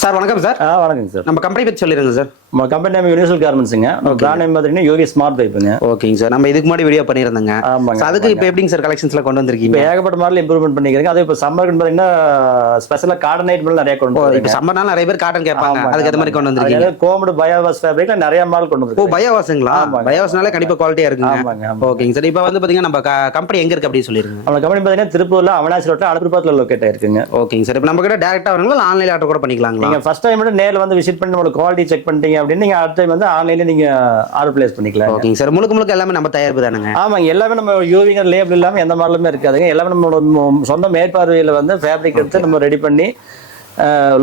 Sir வணக்கம் sir. வணக்கங்க sir. நம்ம கம்பெனி பற்றி சொல்லிடுங்க சார். நம்ம கம்பெனி நேம் யூனிவர்சல் கார்மெண்ட்ஸுங்க. பிராண்ட் நேம் பார்த்தீங்கன்னா யோகி ஸ்மார்ட் பைப்புங்க. ஓகேங்க சார். நம்ம இதுக்கு முன்னாடி வீடியோ பண்ணியிருந்தோங்க. ஆமாங்க. அதுக்கு இப்போ எப்படிங்க சார் கலெக்ஷன்ஸ்ல கொண்டு வந்திருக்கீங்க? இப்போ ஏகப்பட்ட மாடல் இம்ப்ரூவ்மெண்ட் பண்ணிக்கிறீங்க. அது இப்போ சம்மருக்கு பார்த்தீங்கன்னா ஸ்பெஷலாக காட்டன் ஐட்டம் நிறைய கொண்டு வந்து. இப்போ சம்மர்னால நிறைய பேர் காட்டன் கேட்பாங்க. அதுக்கு ஏற்ற மாதிரி கொண்டு வந்திருக்கீங்க. கோமடு பயோவாஸ் ஃபேப்ரிக்ல நிறைய மாடல் கொண்டு வந்து. பயோவாஸுங்களா? பயோவாஸ்னால கண்டிப்பா குவாலிட்டியா இருக்குங்க. ஆமாங்க. ஓகேங்க சார். இப்போ வந்து பாத்தீங்கன்னா நம்ம கம்பெனி எங்க இருக்கு அப்படி சொல்லிருங்க. நம்ம கம்பெனி பார்த்தீங்கன்னா திருப்பூர்ல அவனாசி ரோட்ல அடப்புபாத்துல லொகேட் ஆயிருக்குங்க. ஓகேங்க சார். இப்போ நம்ம கிட்ட டைரக்டா வரணுங்களா ஆன்லைன் ஆர்டர் கூட பண்ணிக்கலாங்களா? நீங்க ஃபர்ஸ்ட் டைம் மட்டும் நேர்ல வந்து விசிட் பண்ணி நம்மளோட குவாலிட்டி செக் பண்ணிட்டீங்க அப்படின்னு நீங்க அடுத்த டைம் வந்து ஆன்லைன்ல நீங்க ஆர்டர் பிளேஸ் பண்ணிக்கலாம். ஓகேங்க சார். முழுக்க எல்லாமே நம்ம தயாரிப்பு தானுங்க? ஆமாங்க. எல்லாமே நம்ம யூவிங் லேபிள் இல்லாம எந்த மாடலுமே இருக்காதுங்க. எல்லாமே நம்மளோட சொந்த மேற்பார்வையில வந்து ஃபேப்ரிக் எடுத்து நம்ம ரெடி பண்ணி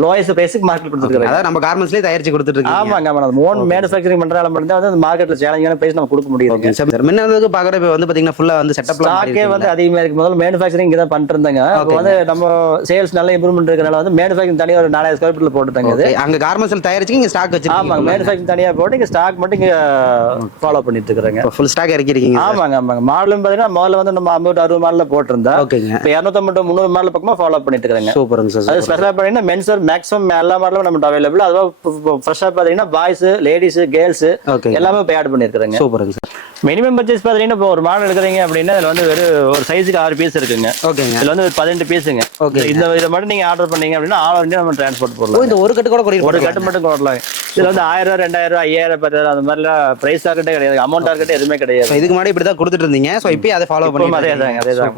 லோயஸ்ட் பிரைஸ்க்கு மார்க்கெட் கொடுத்துருக்காங்க. அதாவது நம்ம கார்மெண்ட்ஸ்லயே தயாரிச்சு கொடுத்துட்டு இருக்கோம். ஆமாங்க. நம்ம ஓன் மேனுஃபேக்சரிங் பண்றால மட்டும் தான் வந்து மார்க்கெட்ல சேலஞ்சான பிரைஸ் நம்ம கொடுக்க முடியும். சார் முன்னதுக்கு பாக்குற இப்போ வந்து பாத்தீங்கன்னா ஃபுல்லா வந்து செட்டப்ல ஸ்டாக்கே வந்து அதிகமா இருக்கு. முதல்ல மேனுஃபேக்சரிங் இங்க தான் பண்ணிட்டு இருந்தாங்க. இப்போ வந்து நம்ம சேல்ஸ் நல்ல இம்ப்ரூவ்மென்ட் இருக்கறனால வந்து மேனுஃபேக்சரிங் தனியா ஒரு 4000 ஸ்கொயர் ஃபீட்ல போட்டுட்டாங்க. அது அங்க கார்மெண்ட்ஸ்ல தயாரிச்சு இங்க ஸ்டாக் வச்சிருக்கீங்க. ஆமாங்க. மேனுஃபேக்சரிங் தனியா போட்டு இங்க ஸ்டாக் மட்டும் இங்க ஃபாலோ பண்ணிட்டு இருக்காங்க. ஃபுல் ஸ்டாக் இறக்கிருக்கீங்க. ஆமாங்க. மாடலும் பாத்தீங்கன்னா முதல்ல வந்து நம்ம 50-60 மாடல்ல போட்டுருந்தா. ஓகேங்க. இப்போ 250-300 மாடல் பக்கமா ஃபாலோ பண்ணிட்டு இருக்காங்க. சூப்பருங்க சார். அது ஸ்பெஷலா பாத்தீங்கன்னா மென்ஸ் வேர் மேக்ஸிமம் எல்லா மாடலும் நம்ம அவைலபிள். அதுவா ஃப்ரெஷ்ஷா பாத்தீங்கன்னா பாய்ஸ், லேடிஸ், கேர்ள்ஸ் எல்லாமே இப்போ ஆட் பண்ணிருக்காங்க. சூப்பருங்க சார். மினிமம் பர்ச்சேஸ் பாத்தீங்கன்னா இப்போ ஒரு மாடல் எடுக்கிறீங்க அப்படின்னா இதுல வந்து ஒரு சைஸுக்கு 6 பீஸ் இருக்குங்க. ஓகேங்க. இதுல வந்து 18 பீஸுங்க. ஓகே. இதை மட்டும் நீங்க ஆர்டர் பண்ணீங்க அப்படின்னா ஆல் இந்தியா நம்ம டிரான்ஸ்போர்ட் போடலாம். இந்த ஒரு கட்டு கூட ஒரு கட்டு மட்டும் போடலாம். இதுல வந்து 1000, 2000, 5000, 10,000 அந்த மாதிரிலாம் பிரைஸ் டார்கெட்டே கிடையாது. அமௌண்ட் டார்கெட்டே எதுவுமே கிடையாது. இதுக்கு முன்னாடி இப்படி தான் கொடுத்துட்டு இருந்தீங்க. சோ இப்போ அதை ஃபாலோ பண்ணி அதேதான்.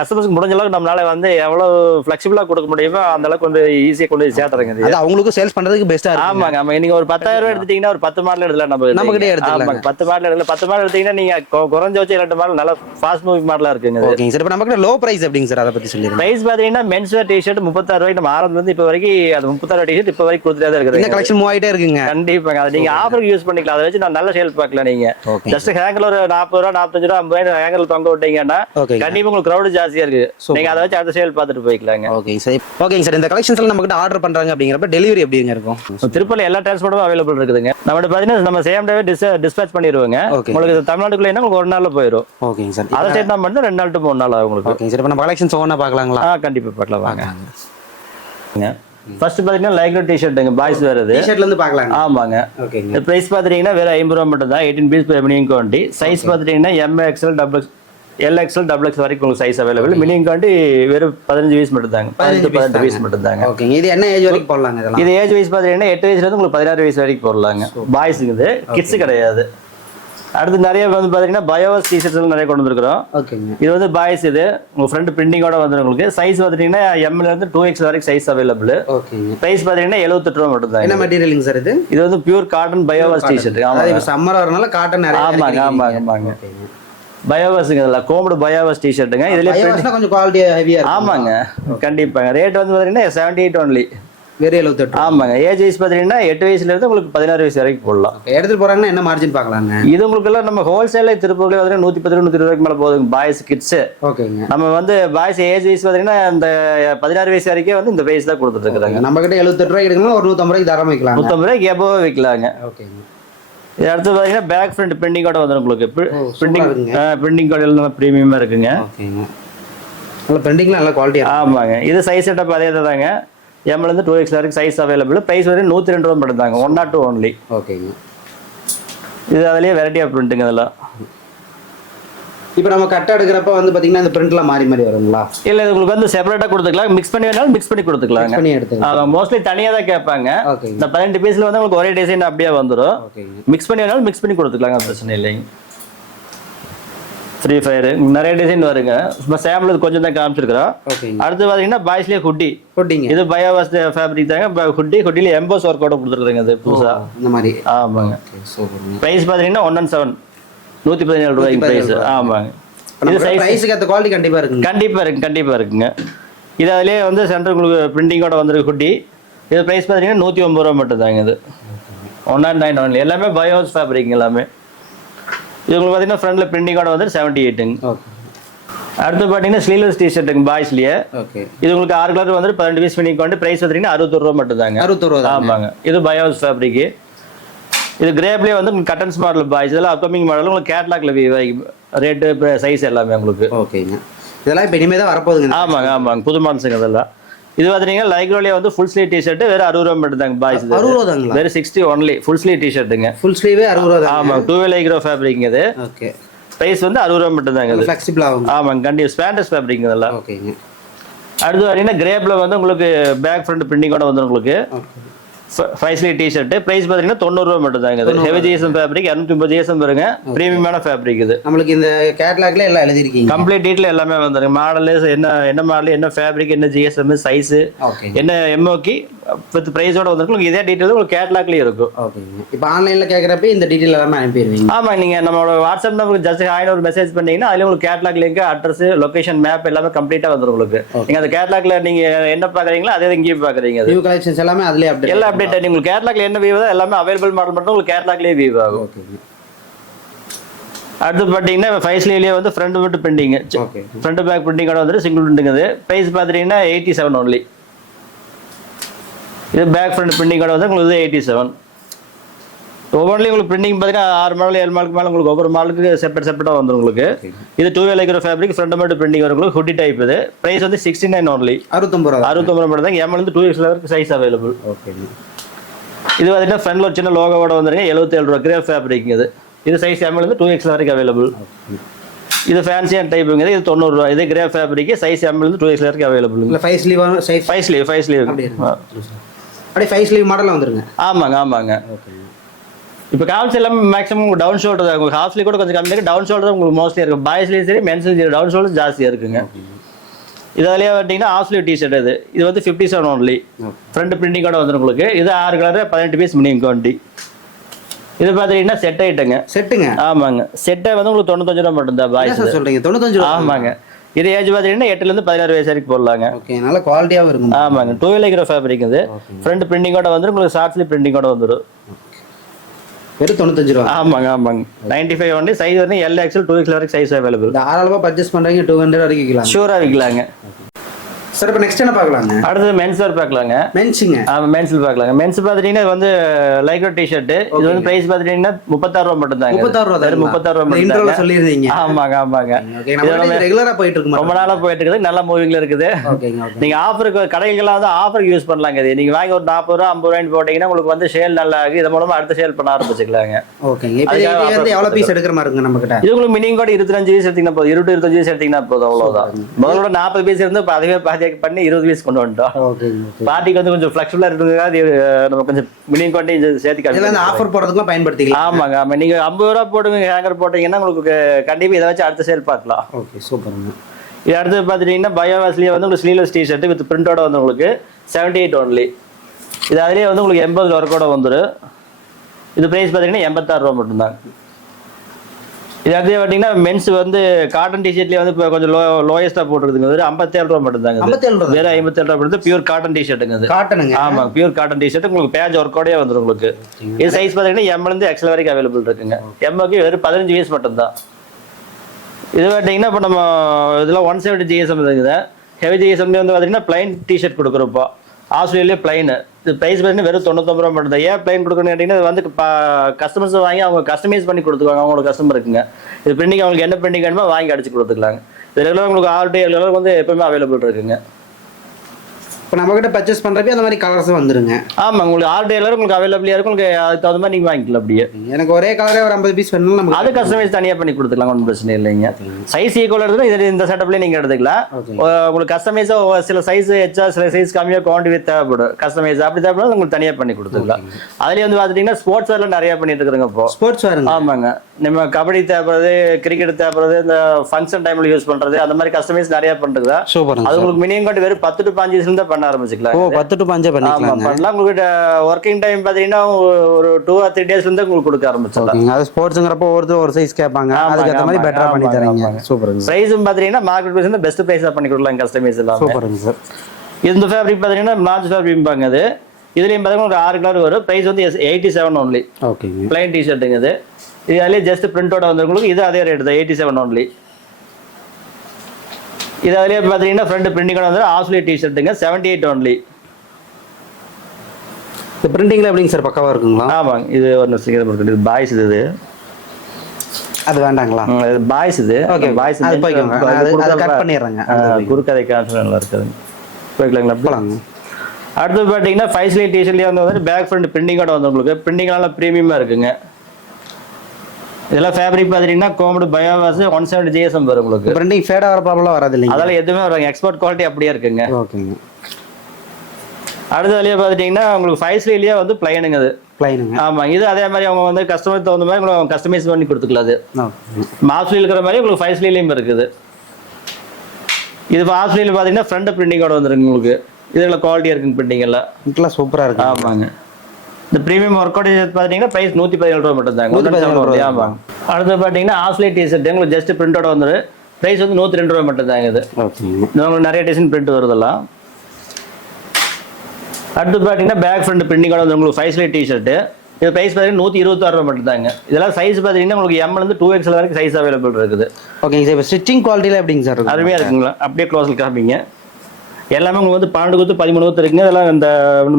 கஸ்டமர்ஸ்க்கு முடிஞ்ச அளவுக்கு நம்மளால வந்து எவ்வளவு ஃபிளெக்சிபிளா கொடுக்க முடியுமோ அந்த அளவுக்கு கொஞ்சம் ஈஸியா கொண்டு சேர்த்துறங்க. அது அவங்களுக்கு சேல்ஸ் பண்றதுக்கு பெஸ்டா இருக்கு. ஆமாங்க. நீங்க ஒரு 10,000 ரூபாய் எடுத்தீங்கன்னா ஒரு 10 மாடல் எடுக்கலாம். நம்ம கிட்டே எடுத்துக்கலாம். 10 மாடல் எடுக்கலாம். 10 மாடல் எடுத்தீங்கன்னா நீங்க குறைஞ்ச வச்சு 2 மாடல் நல்ல ஃபாஸ்ட் மூவிங் மாடலா இருக்குங்க. ஓகேங்க சார். இப்போ நம்ம கிட்ட லோ பிரைஸ் எப்படிங்க சார்? அதை பத்தி சொல்லுங்க. பிரைஸ் பாத்தீங்கன்னா மென்ஸ் வேர் டி-ஷர்ட் 36 ரூபாய்க்கு நம்ம ஆரம்பத்துல இருந்து இப்ப வரைக்கும் அது 36 டி-ஷர்ட் இப்ப வரைக்கும் கொடுத்துட்டே தான் இருக்குது. இந்த கலெக்ஷன் மூவ் ஆயிட்டே இருக்குங்க. கண்டிப்பா. அது நீங்க ஆஃபருக்கு யூஸ் பண்ணிக்கலாம். அதை வச்சு நான் நல்ல சேல் பார்க்கலாம். நீங்க ஜஸ்ட் ஹேங்கர்ல ஒரு 40 ரூபா, 45 ரூபா, 50 ரூபாய் ஹேங்கர்ல தொங்க விட்டீங்கன்னா கண்டிப்பா உங்களுக்கு கிரௌட் ஜாஸ்தியா இருக்கு. நீங்க அதை வச்சு அடுத்த சேல் பார்த்துட்டு போய்க்கலாங்க. ஓகேங்க சார். ஓகேங்க சார். இந்த கலெக்ஷன்ஸ்ல நம்ம கிட்ட ஆர்டர் பண்றாங்க அப்படிங்கிறப்ப டெலிவரி எப்படிங்க இருக்கும்? திருப்பூர்ல எல்லா டிரான்ஸ்போர்ட்டும் அவைலபிள் இருக்குதுங்க. நம்ம பாத்தீங்கன்னா நம்ம சேம் டே டிஸ்பேச் பண்ணிடுவோங்க. உங்களுக்கு தமிழ்நாட்டுக்குள்ள உங்களுக்கு ஒரு நாள்ல போயிடும். ஓகேங்க சார். அதை சேர்த்தா மட்டும் 2 நாள் to 3 நாள் ஆகும் உங்களுக்கு. ஓகேங்க சார். இப்போ நம்ம கலெக்ஷன்ஸ் ஒவ்வொன்றா பார்க்கலாங்களா? கண்டிப்பா பார்க்கலாம் வாங்க. ஃபர்ஸ்ட் பாத்தீங்கன்னா லைக்ரோ டி-ஷர்ட்டுங்க. பாய்ஸ் வேற இது. டி-ஷர்ட்ல இருந்து பார்க்கலாங்க. ஆமாங்க. ஓகேங்க. பிரைஸ் பாத்தீங்கன்னா வேற 50 ரூபாய் மட்டும் தான். 18 பீஸ் மினிமம் குவாண்டிட்டி. சைஸ் பாத்தீங்கன்னா MXL, LXL, XXL வரைக்கும் உங்களுக்கு சைஸ் அவைலபிள். மினிமம் குவாண்டிட்டி வெறும் 15 பீஸ் மட்டும் தாங்க. 18 பீஸ் மட்டும் தாங்க. ஓகேங்க. இது என்ன ஏஜ் வரைக்கும் போடலாங்க இதெல்லாம்? இது ஏஜ் வைஸ் பாத்தீங்கன்னா 8 வயசுல இருந்து உங்களுக்கு 16 வயசு வரைக்கும் போடலாங்க. பாய்ஸ்க்கு இது. கிட்ஸ் கிடையாது. அடுத்து நிறைய வந்து பாத்தீங்கன்னா பயோவாஸ் டி-ஷர்ட்ஸ் நிறைய கொண்டு வந்துருக்கோம். ஓகேங்க. இது வந்து பாய்ஸ். இது உங்க ஃப்ரண்ட் பிரிண்டிங்கோட வந்து உங்களுக்கு சைஸ் பாத்தீங்கன்னா M ல இருந்து 2X வரைக்கும் சைஸ் அவைலபிள். ஓகேங்க. பிரைஸ் பாத்தீங்கன்னா 78 ரூபாய் மட்டும் தான். என்ன மெட்டீரியலுங்க சார் இது? இது வந்து பியூர் காட்டன் பயோவாஸ் டி-ஷர்ட். ஆமா. இது சம்மர் வரனால காட்டன் நிறைய. ஆமாங்க. பயோவாஸ்ங்க. இதெல்லாம் கோமடு பயோவாஸ் டி-ஷர்ட்டுங்க. இதுல கொஞ்சம் குவாலிட்டி ஹெவியா இருக்கு. ஆமாங்க. கண்டிப்பாங்க. ரேட் வந்து பாத்தீங்கன்னா 78 ஒன்லி. வெறும் 78. ஆமாங்க. ஏஜ் வைஸ் பாத்தீங்கன்னா 8 வயசுல இருந்து உங்களுக்கு 16 வயசு வரைக்கும் போடலாம். எடுத்துட்டு போறாங்கன்னா என்ன மார்ஜின் பார்க்கலாங்க? இது உங்களுக்கு எல்லாம் நம்ம ஹோல்சேல்ல திருப்பூர்ல வந்து 110, 120 ரூபாய்க்கு மேல போகுதுங்க. Boys, kids. ஓகேங்க. நம்ம வந்து பாய்ஸ் ஏஜ் வைஸ் பாத்தீங்கன்னா இந்த 16 வயசு வரைக்கும் வந்து இந்த பிரைஸ் தான் கொடுத்துட்டு இருக்காங்க. நம்ம கிட்ட 78 ரூபாய்க்கு எடுக்கணும். ஒரு 150 ரூபாய்க்கு தரம் வைக்கலாம். 150 ரூபாய்க்கு எபோவ் வைக்கலாங்க. ஓகேங்க. இது அடுத்து பாத்தீங்கன்னா பேக் ஃப்ரண்ட் பிரிண்டிங்கோட வந்துடும் உங்களுக்கு. பிரிண்டிங் கோட நம்ம பிரீமியமா இருக்குங்க. ஓகேங்க. நல்ல பிரிண்டிங்ல நல்ல குவாலிட்டி. ஆமாங்க. இது சைஸ் செட்டப் அதே தாங்க. M ல இருந்து 2X வரைக்கும் சைஸ் அவைலபிள். பிரைஸ் வந்து 102 ரூபாய் மட்டும் தாங்க. 102 ஒன்லி. ஓகேங்க. இது அதுலயே வெரைட்டி ஆஃப் பிரிண்டிங் அதெல்லாம். இப்போ நம்ம கட் எடுக்கிறப்ப வந்து பாத்தீங்கன்னா இந்த பிரிண்ட்லாம் மாறி வருங்களா? இல்ல உங்களுக்கு வந்து செப்பரேட்டா கொடுத்துக்கலாம். மிக்ஸ் பண்ணி வேணாலும் மிக்ஸ் பண்ணி கொடுத்துக்கலாம். பண்ணி எடுத்துக்கலாம். மோஸ்ட்லி தனியா தான் கேட்பாங்க. இந்த 18 பீஸ்ல வந்து உங்களுக்கு ஒரே டிசைன் அப்படியே வந்துடும். மிக்ஸ் பண்ணி வேணாலும் மிக்ஸ் பண்ணி கொடுத்துக்கலாம். பிரச்சனை இல்லைங்க. ஃப்ரீ ஃபயர் நிறைய டிசைன் வருங்க. சும்மா சாம்பிள் கொஞ்சம் தான் காமிச்சிருக்கிறோம். அடுத்து பாத்தீங்கன்னா பாய்ஸ்லயே ஹுட்டி. இது பயோவாஸ் ஃபேப்ரிக் தாங்க. ஹுட்டில எம்போஸ் ஒர்க்கோட கொடுத்துருக்காங்க. இது புதுசா இந்த மாதிரி. ஆமாங்க. பிரைஸ் பாத்தீங்கன்னா 117, 117 ரூபாய்க்கு பிரைஸ். ஆமாங்க. இது சைஸ்க்கு ஏத்த குவாலிட்டி கண்டிப்பா இருக்குங்க. இது அதுலயே வந்து சென்டர் உங்களுக்கு பிரிண்டிங்கோட வந்துருக்கு ஹுட்டி. இது பிரைஸ் பாத்தீங்கன்னா 109 ரூபாய் மட்டும் தாங்க. இது 109 ஒன்லி. எல்லாமே பயோவாஸ் ஃபேப்ரிக் எல்லாமே. இது உங்களுக்கு பார்த்தீங்கன்னா ஃப்ரண்ட்ல பிரிண்டிங்கோட வந்து 78ங்க. அடுத்து பார்த்தீங்கன்னா ஸ்லீவ்லெஸ் டி-ஷர்ட்டுங்க பாய்ஸ்லயே. இது உங்களுக்கு 6 கலர் வந்து 12 பீஸ் பிரிண்டிங் வந்து பிரைஸ் பார்த்தீங்கன்னா 61 ரூபாய் மட்டும் தாங்க. 61 ரூபாய். ஆமாங்க. இது பயோவாஸ் ஃபேப்ரிக். இது கிரேப்லயே வந்து கட்டன்ஸ் மாடல் பாய்ஸ். இதெல்லாம் அப்கமிங் மாடல் உங்களுக்கு கேட்லாக்ல ரேட்டு சைஸ் எல்லாமே உங்களுக்கு. ஓகேங்க. இதெல்லாம் இப்போ இனிமே தான் வரப்போகுதுங்க. ஆமாங்க. புது மாடல்ஸுங்க இதெல்லாம். இது பார்த்தீங்கன்னா லைக்ரோலியா வந்து ஃபுல் ஸ்லீவ் டிஷர்ட் வேற 60 ரூபா மட்டும் தாங்க பாய்ஸ். 60 ரூபா தாங்களா? வேற 60 ஒன்லி ஃபுல் ஸ்லீவ் டிஷர்ட்டுங்க. ஃபுல் ஸ்லீவே 60 ரூபா தான். ஆமாம், 2 வே லைக்ரோ ஃபேப்ரிக் இது. ஓகே. பிரைஸ் வந்து 60 ரூபா மட்டும் தாங்க. ஃபிளெக்சிபிள் ஆகும். ஆமாங்க, கண்டிப்பாக ஸ்பாண்டஸ் ஃபேப்ரிக் இதெல்லாம். ஓகேங்க. அடுத்து பார்த்தீங்கன்னா கிரேப்ல வந்து உங்களுக்கு பேக் ஃப்ரண்ட் பிரிண்டிங் கூட வந்துடும் உங்களுக்கு. 5 ஸ்லீவ் டிஷர்ட் பிரைஸ் பார்த்தீங்கன்னா 90 ரூபா மட்டும் தாங்க. இது ஹெவி ஜிஎஸ்எம் ஃபேப்ரிக் 250 ஜிஎஸ்எம் வருங்க. பிரீமியமான ஃபேப்ரிக் இது. நம்மளுக்கு இந்த கேட்டலாக்ல எல்லாம் எழுதிருக்கீங்க. கம்ப்ளீட் டீடைல் எல்லாமே வந்துருங்க. மாடல் என்ன மாடல், என்ன ஃபேப்ரிக், என்ன ஜிஎஸ்எம் சைஸ், என்ன எம்ஓகி வித் பிரைஸோட வந்துருக்கு. உங்களுக்கு இதே டீடைல் உங்களுக்கு கேட்டலாக்லயே இருக்கும். ஓகேங்க. இப்போ ஆன்லைன்ல கேக்குறப்ப இந்த டீடைல் எல்லாமே அனுப்பிடுவீங்க. ஆமா, நீங்க நம்மளோட வாட்ஸ்அப் நம்பருக்கு ஜஸ்ட் ஹாய்னு ஒரு மெசேஜ் பண்ணீங்கன்னா அதுல உங்களுக்கு catalogue link, address, location, map எல்லாமே கம்ப்ளீட்டா வந்துரும் உங்களுக்கு. நீங்க அந்த கேட்டலாக்ல நீங்க என்ன பாக்குறீங்களோ அதே இங்கேயும் பாக்குறீங்க. நியூ கலெக்ஷன்ஸ் எல்லாமே அதுலயே அப்டேட் எல்லாம் அப்டேட் ஆகும். உங்களுக்கு கேட்டலாக்ல என்ன வியூ தான் எல்லாமே அவைலபிள் மாடல் மட்டும் உங்களுக்கு கேட்டலாக்லயே வியூ ஆகும். ஓகேங்க. அடுத்து பார்த்தீங்கன்னா 5 ஸ்லீவ்லயே வந்து ஃப்ரண்ட் மட்டும் பிரிண்டிங். ஓகே. ஃப்ரண்ட் பேக் பிரிண்டிங்கோட வந்து சிங்கிள் பிரிண்டிங். அது பிரைஸ் பார்த்தீங்கன்னா 87 ஒன்லி. இது பேக் ஃப்ரண்ட் பிரிண்டிங்கோட வந்து உங்களுக்கு 87. ஒவ்வொன்றிலையும் உங்களுக்கு பிரிண்டிங் பார்த்தீங்கன்னா 6 மாடல் 7 மாடலுக்கு மேலே உங்களுக்கு ஒவ்வொரு மாடலுக்கு செப்பரேட்டாக வந்துடும் உங்களுக்கு. இது 2 வே லைக்ரோ ஃபேப்ரிக் ஃப்ரண்ட் மட்டும் பிரிண்டிங் வரும் உங்களுக்கு. ஹுட்டி டைப் இது. பிரைஸ் வந்து 69 ஒன்லி. 69 ரூபா மட்டும் தான். எம்எல் வந்து 2XL வரைக்கும் சைஸ் அவைலபிள். ஓகே. இது பார்த்தீங்கன்னா ஃப்ரண்ட்ல ஒரு சின்ன லோகோவோட வந்துருங்க. 77 ரூபா கிரேப் ஃபேப்ரிக் இது. இது சைஸ் எம்எல் வந்து 2XL வரைக்கும் அவைலபிள். இது ஃபேன்சியான டைப்புங்க. இது 90 ரூபா. இது கிரேப் ஃபேப்ரிக் சைஸ் எம்எல் வந்து 2XL வரைக்கும் அவைலபிள். இல்ல 5 ஸ்லீவ் சைஸ் 5 ஸ்லீவ் அப்படியே 5 ஸ்லீவ் மாடல்ல வந்துருங்க. ஆமாங்க. ஓகே. இப்போ கால்ஸ் எல்லாம் மேக்ஸிமம் டவுன் ஷோல்டர் தான். உங்களுக்கு ஹாஃப் ஸ்லீவ் கூட கொஞ்சம் கம்மியாக டவுன் ஷோல்டர் உங்களுக்கு மோஸ்ட்லி இருக்கும். பாய்ஸ்லேயும் சரி மென்ஸ்லையும் சரி டவுன் ஷோல்டர் ஜாஸ்தியாக இருக்குங்க. இதிலேயே பார்த்தீங்கன்னா ஹாஃப் ஸ்லீவ் டிஷர்ட் இது வந்து 57 ஒன்லி. ஃப்ரண்ட் பிரிண்டிங் கூட வந்துடும் உங்களுக்கு. இது 6 கலர் 18 பீஸ் மினிமம் குவான்டிட்டி. இது பார்த்தீங்கன்னா செட் ஐட்டங்க. செட்டுங்க. ஆமாங்க. செட்டை வந்து உங்களுக்கு 95 ரூபா மட்டும் தான் பாய்ஸ். சொல்றீங்க 95 ரூபா? ஆமாங்க. இது ஏஜ் பார்த்தீங்கன்னா 8லேருந்து 16 வயசு வரைக்கும் போடலாங்க. ஓகே. நல்ல குவாலிட்டியாகவும் இருக்கும். ஆமாங்க. 2 வே லைக்ரோ ஃபேப்ரிக் இது. ஃப்ரண்ட் பிரிண்டிங்கோட வந்துடும் உங்களுக்கு. ஷார்ட் ஸ்லீவ் பிரிண்டிங்கோட வந்துடும். வெறும் 95 ரூபா? ஆமாங்க. 95 ஒன்லி. சைஸ் வந்து LXL 2XL வரைக்கும் சைஸ் அவைலபிள். தாராளமாக பர்ச்சேஸ் பண்ணுறீங்க 200 வரைக்கும் விற்கலாம். ஷூராக விற்கலாங்க. சார் இப்போ நெக்ஸ்ட் என்ன பார்க்கலாங்க? அடுத்து மென்ஸ் வேர் பார்க்கலாங்க. மென்ஸுங்க. மென்ஸில் பார்க்கலாங்க. மென்ஸ் பார்த்துட்டீங்கன்னா இது வந்து லைக்ரோ டிஷர்ட். இது வந்து பிரைஸ் பார்த்துட்டீங்கன்னா 36 ரூபா மட்டும் தாங்க. 36 ரூபா 36 ரூபா மட்டும் இன்ட்ரோல சொல்லிருந்தீங்க. ஆமாங்க. ரெகுலரா போயிட்டு இருக்கு. ரொம்ப நாளா போயிட்டு இருக்குது. நல்ல மூவிங்ல இருக்குது. நீங்க ஆஃபருக்கு கடைகள்லாம் வந்து ஆஃபருக்கு யூஸ் பண்ணலாங்க. இது நீங்க வாங்கி ஒரு 40 ரூபா 50 ரூபாய்க்கு போட்டீங்கன்னா உங்களுக்கு வந்து சேல் நல்லா ஆகும். இது மூலமா அடுத்த சேல் பண்ண ஆரம்பிச்சுக்கலாங்க. ஓகேங்க. இப்போ இது வந்து எவ்வளவு பீஸ் எடுக்கிற மாதிரி இருக்கு நம்ம கிட்ட? இது உங்களுக்கு மினிமம் கூட 25 பீஸ் எடுத்தீங்கன்னா போதும். 25 பீஸ் எடுத்தீங்கன்னா போதும். அவ்வளவுதான். முதல்ல 40 பீஸ் இருந்து அதுவே பாதி பண்ணி 20 பீஸ் கொண்டு வந்துட்டோம். பார்ட்டிக்கு வந்து கொஞ்சம் ஃபிளெக்சிபிளா இருக்குதுங்க. நம்ம கொஞ்சம் மினிமம் குவான்டிட்டி சேர்த்து இதெல்லாம் ஆஃபர் போடுறதுக்குலாம் பயன்படுத்திக்கலாம். ஆமாங்க. நீங்க 50 ரூபா போடுங்க ஹேங்கர் போட்டீங்கன்னா உங்களுக்கு கண்டிப்பா இதை வச்சு அடுத்த சேல் பார்க்கலாம். ஓகே, சூப்பருங்க. இது அடுத்து பார்த்துட்டீங்கன்னா பயோவாஸ்லேயே வந்து உங்களுக்கு ஸ்லீவ்லெஸ் டிஷர்ட் வித் பிரிண்டோட வந்து உங்களுக்கு 78 ஒன்லி. இது அதுலேயே வந்து உங்களுக்கு 80 ஒர்க்கோட வந்துடும். இது ப்ரைஸ் பார்த்தீங்கன்னா 86 ரூபா மட்டும்தான். இது அடுத்து பார்த்தீங்கன்னா மென்ஸ் வந்து காட்டன் டிஷர்ட்லேயே வந்து இப்போ கொஞ்சம் லோயஸ்ட்டாக போட்டுருக்குங்க. வெறும் 57 ரூபா மட்டும்தாங்க. வேறு 57 ரூபா மட்டும் பியூர் காட்டன் டிஷர்ட்டுங்க. அது காட்டனுங்க. ஆமாம், பியூர் காட்டன் டிஷர்ட் உங்களுக்கு பேஜ் ஒர்க்கோடயே வந்துடும் உங்களுக்கு. இது சைஸ் பார்த்தீங்கன்னா எம்லேருந்து XL வரைக்கும் அவைலபிள் இருக்குங்க. எம்க்கு வெறும் 15 பீஸ் மட்டும்தான். இது பார்த்தீங்கன்னா இப்போ நம்ம இதில் 170 GSM இருக்குது. ஹெவி ஜிஎஸ்எம்லேயே வந்து பார்த்தீங்கன்னா பிளைன் டிஷர்ட் கொடுக்குறப்போ ஆஸ்திரேலியா பிளைனு. இது ப்ரைஸ் பார்த்தீங்கன்னா வெறும் 99 ரூபா மட்டும் தான். ஏன் பிளைன் கொடுக்கணும்னு கேட்டிங்கன்னா இது வந்து கஸ்டமர்ஸ் வாங்கி அவங்க கஸ்டமைஸ் பண்ணி கொடுத்துருவாங்க. அவங்களோட கஸ்டமர் இருக்குங்க. இது பிரிண்டிங் அவங்களுக்கு என்ன பிரிண்டிங் வேணுமோ வாங்கி அடிச்சு கொடுத்துக்கலாங்க. இது ரெகுலராக உங்களுக்கு 6 to 7 வந்து எப்பவுமே அவைலபிள் இருக்குங்க. இப்போ நம்மகிட்ட பர்ச்சேஸ் பண்ணுறப்ப அந்த மாதிரி கலர்ஸும் வந்துருங்க. ஆமாம், உங்களுக்கு 6 to 7 உங்களுக்கு அவைலபிளாக இருக்கும். உங்களுக்கு அதுக்கு தகுந்த மாதிரி நீங்கள் வாங்கிக்கலாம். அப்படியே எனக்கு ஒரே கலரே ஒரு 50 பீஸ் வேணும். நம்ம அது கஸ்டமைஸ் தனியாக பண்ணி கொடுத்துக்கலாம். ஒன்றும் பிரச்சனை இல்லைங்க. சைஸ் ஈக்குவல் எடுத்துனா இது இந்த செட்டப்லேயே நீங்கள் எடுத்துக்கலாம். உங்களுக்கு கஸ்டமைஸாக சில சைஸ் எச்சா சில சைஸ் கம்மியாக குவான்டிட்டி தேவைப்படும். கஸ்டமைஸ் அப்படி தேவைப்படும் உங்களுக்கு தனியாக பண்ணி கொடுத்துக்கலாம். அதுலேயே வந்து பார்த்துட்டிங்கன்னா ஸ்போர்ட்ஸ் வேர்லாம் நிறையா பண்ணிட்டு இருக்குதுங்க இப்போ. ஸ்போர்ட்ஸ் வேர்? ஆமாங்க. நம்ம கபடி தேவைப்படுறது, கிரிக்கெட் தேவைப்படுறது, இந்த ஃபங்க்ஷன் டைமில் யூஸ் பண்ணுறது, அந்த மாதிரி கஸ்டமைஸ் நிறையா பண்ணுறது. சூப்பர். அது உங்களுக்கு மினிமம் காட்டி வெறும் 10 to 15 தான் பண்ண ஆரம்பிச்சுக்கலாம். 10 to 15 பண்ணிக்கலாம். பண்ணலாம். உங்களுக்கு ஒர்க்கிங் டைம் பார்த்தீங்கன்னா ஒரு 2 or 3 days வந்து உங்களுக்கு கொடுக்க ஆரம்பிச்சிடலாம். அது ஸ்போர்ட்ஸ்ங்கறப்ப ஒரு சைஸ் கேட்பாங்க. அதுக்கு ஏத்த மாதிரி பெட்டரா பண்ணி தரீங்க. சூப்பருங்க. பிரைஸும் பார்த்தீங்கன்னா மார்க்கெட் பிரைஸ் வந்து பெஸ்ட் பிரைஸா பண்ணி கொடுக்கலாம் கஸ்டமைஸ் எல்லாம். சூப்பருங்க சார். இந்த ஃபேப்ரிக் பார்த்தீங்கன்னா லார்ஜ் ஃபேப்ரிக் பாங்க. அது இதுலயும் பார்த்தீங்கன்னா ஒரு 6 கலர் வரும். பிரைஸ் வந்து 87 ஒன்லி. ஓகேங்க. பிளைன் டிஷர்ட்டுங்க. இது அதுலேயே ஜஸ்ட் பிரிண்டோட வந்து உங்களுக்கு இது அதே ரேட் தான் 87 ஒன்லி. இது அதுலேயே பார்த்தீங்கன்னா ஃப்ரண்ட் பிரிண்டிங்கோட வந்து ஆஸ்திரேலியா டிஷர்ட்டுங்க 78 ஒன்லி. இந்த பிரிண்டிங்ல எப்படிங்க சார் பக்காவா இருக்குங்களா? ஆமாங்க. இது ஒரு இது பாய்ஸ் இது அது வேண்டாங்களா? இது பாய்ஸ் இது. ஓகே, பாய்ஸ் அது போய்க்கோங்க. அது கட் பண்ணிடுறேங்க. குறுக்கதை கான்செப்ட் நல்லா இருக்குது. போய்க்கலாங்களா? போகலாங்க. அடுத்து பார்த்தீங்கன்னா 5 ஸ்லீவ் டிஷர்ட்லேயே வந்து பேக் ஃப்ரண்ட் பிரிண்டிங்கோட வந்து உங்களுக்கு பிரிண்டிங்லாம் ப்ரீமியமாக இருக்குங்க. இதெல்லாம் ஃபேப்ரிக் பார்த்துட்டீங்கன்னா கோமடு பயோவாஸ் 170 GSM வரும் உங்களுக்கு. பிரிண்டிங் ஃபேட் ஆகிற ப்ராப்ளம் வராது இல்லைங்க? அதெல்லாம் எதுவுமே வராங்க, எக்ஸ்போர்ட் குவாலிட்டி அப்படியே இருக்குங்க. ஓகேங்க. அடுத்த வழியாக பார்த்துட்டிங்கன்னா உங்களுக்கு 5 ஸ்லீவ்லேயே வந்து பிளைனுங்க அது. பிளைனுங்க. ஆமாம், இது அதே மாதிரி அவங்க வந்து கஸ்டமருக்கு தகுந்த மாதிரி உங்களுக்கு கஸ்டமைஸ் பண்ணி கொடுத்துக்கலாம். அது மாஃப் ஸ்லீவ் இருக்கிற மாதிரி உங்களுக்கு 5 ஸ்லீவ்லேயும் இருக்குது. இது மாஃப் ஸ்லீவ் பார்த்தீங்கன்னா ஃப்ரண்ட் பிரிண்டிங்கோட வந்துருங்க உங்களுக்கு. இதில் குவாலிட்டியாக இருக்குங்க பிரிண்டிங் எல்லாம். இதெல்லாம் சூப்பராக இருக்கு. ஆமாங்க. இந்த ப்ரீமியம் ஒர்க் அவுட் பார்த்தீங்கன்னா ப்ரைஸ் 117 ரூபா மட்டும் தாங்க. ஆமாங்க. அடுத்து பார்த்தீங்கன்னா ஆஃப்லைட் டிஷர்ட் உங்களுக்கு ஜஸ்ட் பிரிண்டோட வந்துரு. ப்ரைஸ் வந்து 102 ரூபா மட்டும் தாங்க இது. உங்களுக்கு நிறைய டிசைன் பிரிண்ட் வருதெல்லாம். அடுத்து பார்த்தீங்கன்னா பேக் ஃப்ரண்ட் பிரிண்டிங்கோட வந்து உங்களுக்கு 5 ஸ்லீவ் டிஷர்ட். இது ப்ரைஸ் பார்த்தீங்கன்னா 126 ரூபா மட்டும் தாங்க. இதெல்லாம் சைஸ் பார்த்தீங்கன்னா உங்களுக்கு M-லேருந்து 2XL வரைக்கும் சைஸ் அவைலபிள் இருக்குது. ஓகேங்க சார். இப்போ ஸ்டிச்சிங் குவாலிட்டியில் எப்படிங்க சார்? அருமையாக இருக்குங்களா? அப்படியே க்ளோஸில் காமிங்க. எல்லாமே உங்களுக்கு வந்து 12 குத்து 13 குத்து இருக்குங்க. இதெல்லாம் இந்த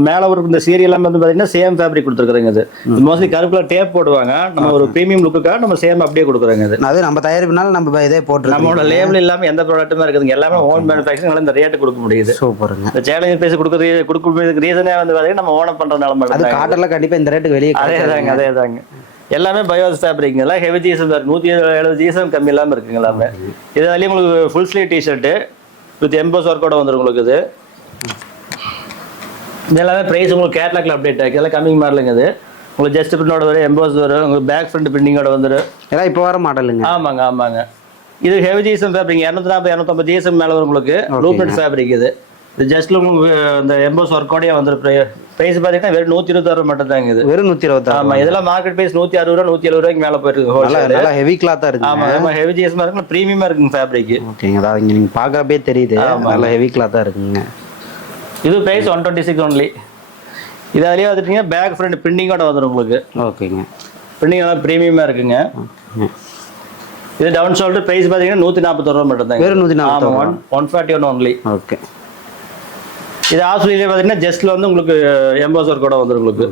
மேலே ஒரு இந்த சீரியல் எல்லாமே வந்து பார்த்தீங்கன்னா சேம் ஃபேப்ரிக் கொடுத்துருக்குறேங்க. இது மோஸ்ட்லி கருப்புல டேப் போடுவாங்க. நம்ம ஒரு ப்ரீமியம் லுக்குக்காக நம்ம சேம் அப்படியே கொடுக்குறோங்க. அது நம்ம தயாரிப்புனால நம்ம இதே போட்டு நம்மளோட லேபிள் இல்லாமல் எந்த ப்ராடக்ட்டுமே இருக்குதுங்க. எல்லாமே ஓன் மேனுஃபேக்சரிங் இந்த ரேட்டு கொடுக்க முடியுது. சூப்பருங்க. இந்த சேலஞ்ச் பேசி கொடுக்குறதுக்கு ரீசனே வந்து பார்த்தீங்கன்னா நம்ம ஓனம் பண்ணுற நிலமை. அது காட்டரில் கண்டிப்பாக இந்த ரேட்டுக்கு வெளியே அதேதாங்க. எல்லாமே பயோஸ் ஃபேப்ரிக் எல்லாம் ஹெவி ஜிஎஸ்எம் 170 GSM கம்மி இல்லாமல் இருக்குங்க எல்லாமே. இது வரையும் உங்களுக்கு full sleeve T shirt with emboss ஒர்க்கோட வந்துடும் உங்களுக்கு. இது இதெல்லாமே ப்ரைஸ் உங்களுக்கு கேட்லாக்ல அப்டேட் ஆகி இதெல்லாம் கம்மிங் மாடலுங்க. இது உங்களுக்கு ஜஸ்ட் பிரிண்டோட வரும், எம்போஸ் வரும், உங்களுக்கு பேக் ஃப்ரண்ட் பிரிண்டிங்கோட வந்துடும். ஏன்னா இப்போ வர மாடலுங்க. ஆமாங்க. இது ஹெவி ஜிஎஸ்எம் ஃபேப்ரிக் 240-250 GSM மேலே வரும் உங்களுக்கு. லூப்மெண்ட் ஃபேப்ரிக் இது ஜஸ்ட் உங்களுக்கு இந்த எம்போஸ் ஒர்க்கோடய வந்துடும். ப்ரைஸ் பார்த்தீங்கன்னா வெறும் 126 ரூபா மட்டும் தாங்க. இது வெறும் 126. ஆமாம். இதெல்லாம் மார்க்கெட் ப்ரைஸ் 160 ரூபா 170 ரூபாய்க்கு மேலே போயிட்டு இருக்கு. நல்லா ஹெவி கிளாத்தாக இருக்கு. ஆமாம், ஹெவி ஜிஎஸ்எம் இருக்கு, ப்ரீமியமாக இருக்குங்க ஃபேப்ரிக். ஓகேங்க. அதாவது இங்கே நீங்கள் பார்க்குறப்பே தெரியுது நல்லா ஹெவி கிளாத்தாக இருக்குங்க. இது ப்ரைஸ் 126 ஒன்லி. இது அதுலேயே வந்துட்டீங்கன்னா பேக் ஃப்ரண்ட் பிரிண்டிங்கோட வந்துடும் உங்களுக்கு. ஓகேங்க. பிரிண்டிங் நல்லா ப்ரீமியமாக இருக்குங்க. இது டவுன் ஷோல்டர் ப்ரைஸ் பார்த்தீங்கன்னா 141 ரூபா மட்டும் தாங்க. வெறும் 141. 141 ஒன்லி. ஓகே. இது ஆஸ்திரேலியா பார்த்தீங்கன்னா ஜஸ்ட்ல வந்து உங்களுக்கு எம்போஸ் ஒர்க்கோட வந்துடும் உங்களுக்கு.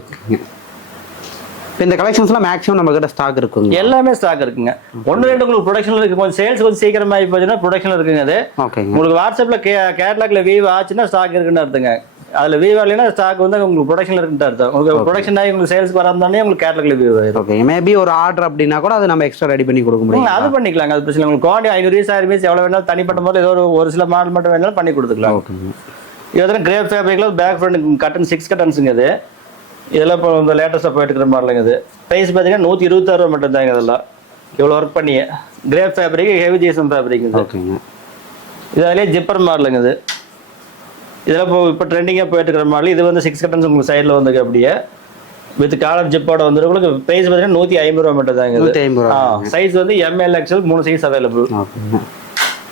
இப்போ இந்த கலெக்ஷன்ஸ்லாம் மேக்ஸிமம் நம்ம கிட்ட ஸ்டாக் இருக்குங்க. எல்லாமே ஸ்டாக் இருக்குங்க. 1-2 உங்களுக்கு ப்ரொடக்ஷனில் இருக்கு. கொஞ்சம் சேல்ஸ் கொஞ்சம் சீக்கிரமா ஆகி போச்சுன்னா ப்ரொடக்ஷன் இருக்குங்க. அது ஓகேங்க. உங்களுக்கு வாட்ஸ்அப்பில் கேட்லாக்ல வீவ் ஆச்சுன்னா ஸ்டாக் இருக்குன்னு அர்த்தங்க. அதில் வீவ் ஆகலைன்னா ஸ்டாக் வந்து உங்களுக்கு ப்ரொடக்ஷனில் இருக்குன்னு அர்த்தம். உங்களுக்கு ப்ரொடக்ஷன் ஆகி உங்களுக்கு சேல்ஸ்க்கு வராதானே உங்களுக்கு கேட்லாக்ல வீவ் ஆயிடும். ஓகே. மேபி ஒரு ஆர்டர் அப்படின்னா கூட அது நம்ம எக்ஸ்ட்ரா ரெடி பண்ணி கொடுக்க முடியும். அது பண்ணிக்கலாங்க. அது பிரச்சனை. உங்களுக்கு குவாலிட்டி 500 1000 பீஸ் எவ்வளோ வேணாலும் தனிப்பட்ட முறையில் ஏதோ ஒரு சில மாடல் மட்டும் வேணாலும் பண்ணி கொடுத்துக்கலாம். ஓகேங்க. இதெல்லாம் கிரேப் ஃபேப்ரிக்கில் பேக் ஃப்ரண்ட் கட்டன் 6 கட்டன்ஸுங்க. இது இதெல்லாம் இப்போ இந்த லேட்டஸ்ட்டாக போயிட்டு இருக்கிற மாடலுங்க. இது ப்ரைஸ் பார்த்தீங்கன்னா 126 ரூபா மட்டும் தாங்க. இதெல்லாம் இவ்வளோ ஒர்க் பண்ணி crepe fabric heavy GSM fabric. ஓகேங்க. இது அதிலே ஜிப்பர் மாடலுங்க. இது இதெல்லாம் இப்போ ட்ரெண்டிங்காக போயிட்டு இருக்கிற மாடல். இது வந்து 6 கட்டன்ஸ் உங்களுக்கு சைடில் வந்துருக்கு அப்படியே வித் காலர் ஜிப்போட வந்துடும் உங்களுக்கு. ப்ரைஸ் பார்த்தீங்கன்னா 150 ரூபா மட்டும் தாங்க. 150 ரூபா. சைஸ் வந்து ML XL 3 சைஸ் அவைலபிள்.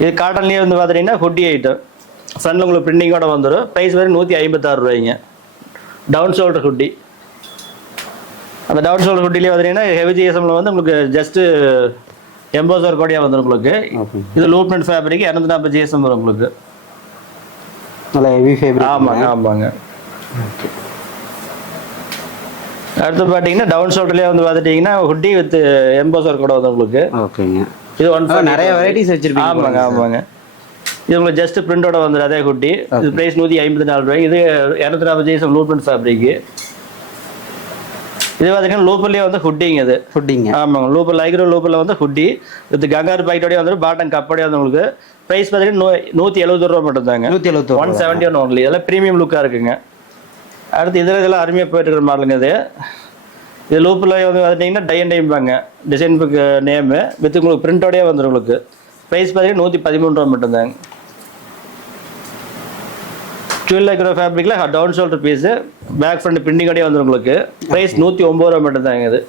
இது காட்டன்லேயே வந்து பார்த்தீங்கன்னா ஹுட்டி ஐட்டம் ஃப்ரண்ட்ல உங்களுக்கு பிரிண்டிங்கோட வந்துடும். ப்ரைஸ் வந்து 156 ரூபாய்ங்க. Down shoulder hoodie. அந்த டவுன் ஷோல்டர் ஹுட்டிலேயே பார்த்தீங்கன்னா ஹெவி ஜிஎஸ்எம்ல வந்து உங்களுக்கு ஜஸ்ட் எம்போஸ் ஒர்க்கோடயா வந்துடும் உங்களுக்கு. இது லூப்மெண்ட் ஃபேப்ரிக் 240 GSM வரும் உங்களுக்கு. நல்ல ஹெவி ஃபேப்ரிக். ஆமாங்க. அடுத்து பார்த்தீங்கன்னா டவுன் ஷோல்டர்லேயே வந்து பார்த்துட்டீங்கன்னா ஹுட்டி வித் எம்போஸ் ஒர்க்கோட வந்து உங்களுக்கு. ஓகேங்க. இது நிறைய வெரைட்டிஸ் வச்சிருப்பீங்க. ஆமாங்க. இது உங்களுக்கு ஜஸ்ட் பிரிண்டோட வந்துடும். அதே ஹுட்டி. இது ப்ரைஸ் 154 ரூபாய். இது 240 GSM லூப்மெண்ட் ஃபேப்ரிக். இது பார்த்தீங்கன்னா லூப்பர்லேயே வந்து ஹுட்டிங்க. இது ஹுட்டிங்க. ஆமாங்க. லூப்பர் லைக்ரோ லூப்பரில் வந்து ஹுட்டி வித் கங்காரு பாக்கெட்டோடய வந்துடும். பாட்டம் கப்போடய வந்து உங்களுக்கு. ப்ரைஸ் பார்த்தீங்கன்னா 170 ரூபா மட்டும் தாங்க. 171 ஒன்லி. இதெல்லாம் ப்ரீமியம் லுக்காக இருக்குங்க. அடுத்து இதெல்லாம் அருமையாக போயிட்டு இருக்கிற மாடலுங்க. இது லூப்பில் வந்து பார்த்தீங்கன்னா டை அண்ட் டைம்பாங்க டிசைன் புக் நேமு வித் உங்களுக்கு பிரிண்டோடய வந்துடும் உங்களுக்கு. ப்ரைஸ் பார்த்தீங்கன்னா 113 ரூபா மட்டும் தாங்க. டுவெல் லைக்ரோ ஃபேப்ரிக்கில் down shoulder piece back front பிரிண்டிங்கோடய வந்துடும் உங்களுக்கு. ப்ரைஸ் 109 ரூபா மட்டும் தாங்க. இது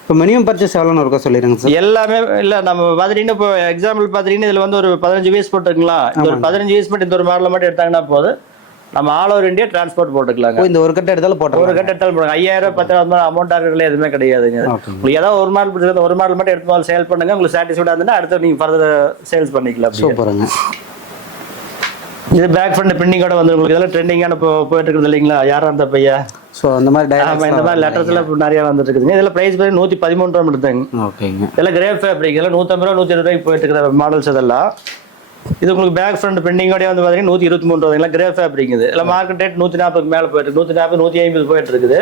இப்போ மினிமம் பர்ச்சேஸ் எவ்வளோன்னு இருக்கா சொல்லிடுங்க சார். எல்லாமே இல்லை நம்ம பார்த்துட்டீங்கன்னா இப்போ எக்ஸாம்பிள் பார்த்துட்டீங்கன்னா இதில் வந்து ஒரு 15 பீஸ் போட்டுருங்களா. இந்த ஒரு 15 பீஸ் மட்டும் இந்த ஒரு மாடலில் மட்டும் எடுத்தாங்கன்னா போதும். நம்ம ஆல் ஓவர் இந்தியா டிரான்ஸ்போர்ட் போட்டுக்கலாங்க. இந்த ஒரு கட்டை எடுத்தாலும் போட்டு ஒரு கட்டை எடுத்தாலும் போடுங்க. 5000 10,000 அமௌண்ட் ஆகிறதுல எதுவுமே கிடையாதுங்க. உங்களுக்கு ஏதாவது ஒரு மாடல் பிடிச்சது ஒரு மாடல் மட்டும் எடுத்து போது சேல் பண்ணுங்க. உங்களுக்கு சாட்டிஸ்ஃபைடாக இருந்ததுன்னா அடுத்து நீங்கள் ஃபர்தர் சேல்ஸ் பண்ணிக்கலாம். சூப்பருங்க. இது பேக் ஃப்ரண்ட் பிரிண்டிங்கோட வந்து உங்களுக்கு இதெல்லாம் ட்ரெண்டிங்கான போயிட்டு இருக்குது இல்லைங்களா. யாரும் அந்த பையா ஸோ அந்த மாதிரி இந்த மாதிரி லெட்டர்ஸ்லாம் இப்போ நிறையா வந்துட்டு இருக்குதுங்க. இதெல்லாம் ப்ரைஸ் பண்ணி 113 ரூபா மட்டும் தாங்க. ஓகேங்க. இதெல்லாம் கிரேப் ஃபேப்ரிக் இதெல்லாம் 150 ரூபா 120 ரூபாய்க்கு போயிட்டு இருக்கிற மாடல்ஸ். இதெல்லாம் இது உங்களுக்கு பேக் ஃப்ரண்ட் பிரிண்டிங்கோடய வந்து பார்த்தீங்கன்னா 123 ரூபாய்ங்களா கிரே ஃபேப்ரிக் இது இல்லை மார்க்கெட் ரேட் 140 மேலே போயிட்டு 140 150 போயிட்டு இருக்குது.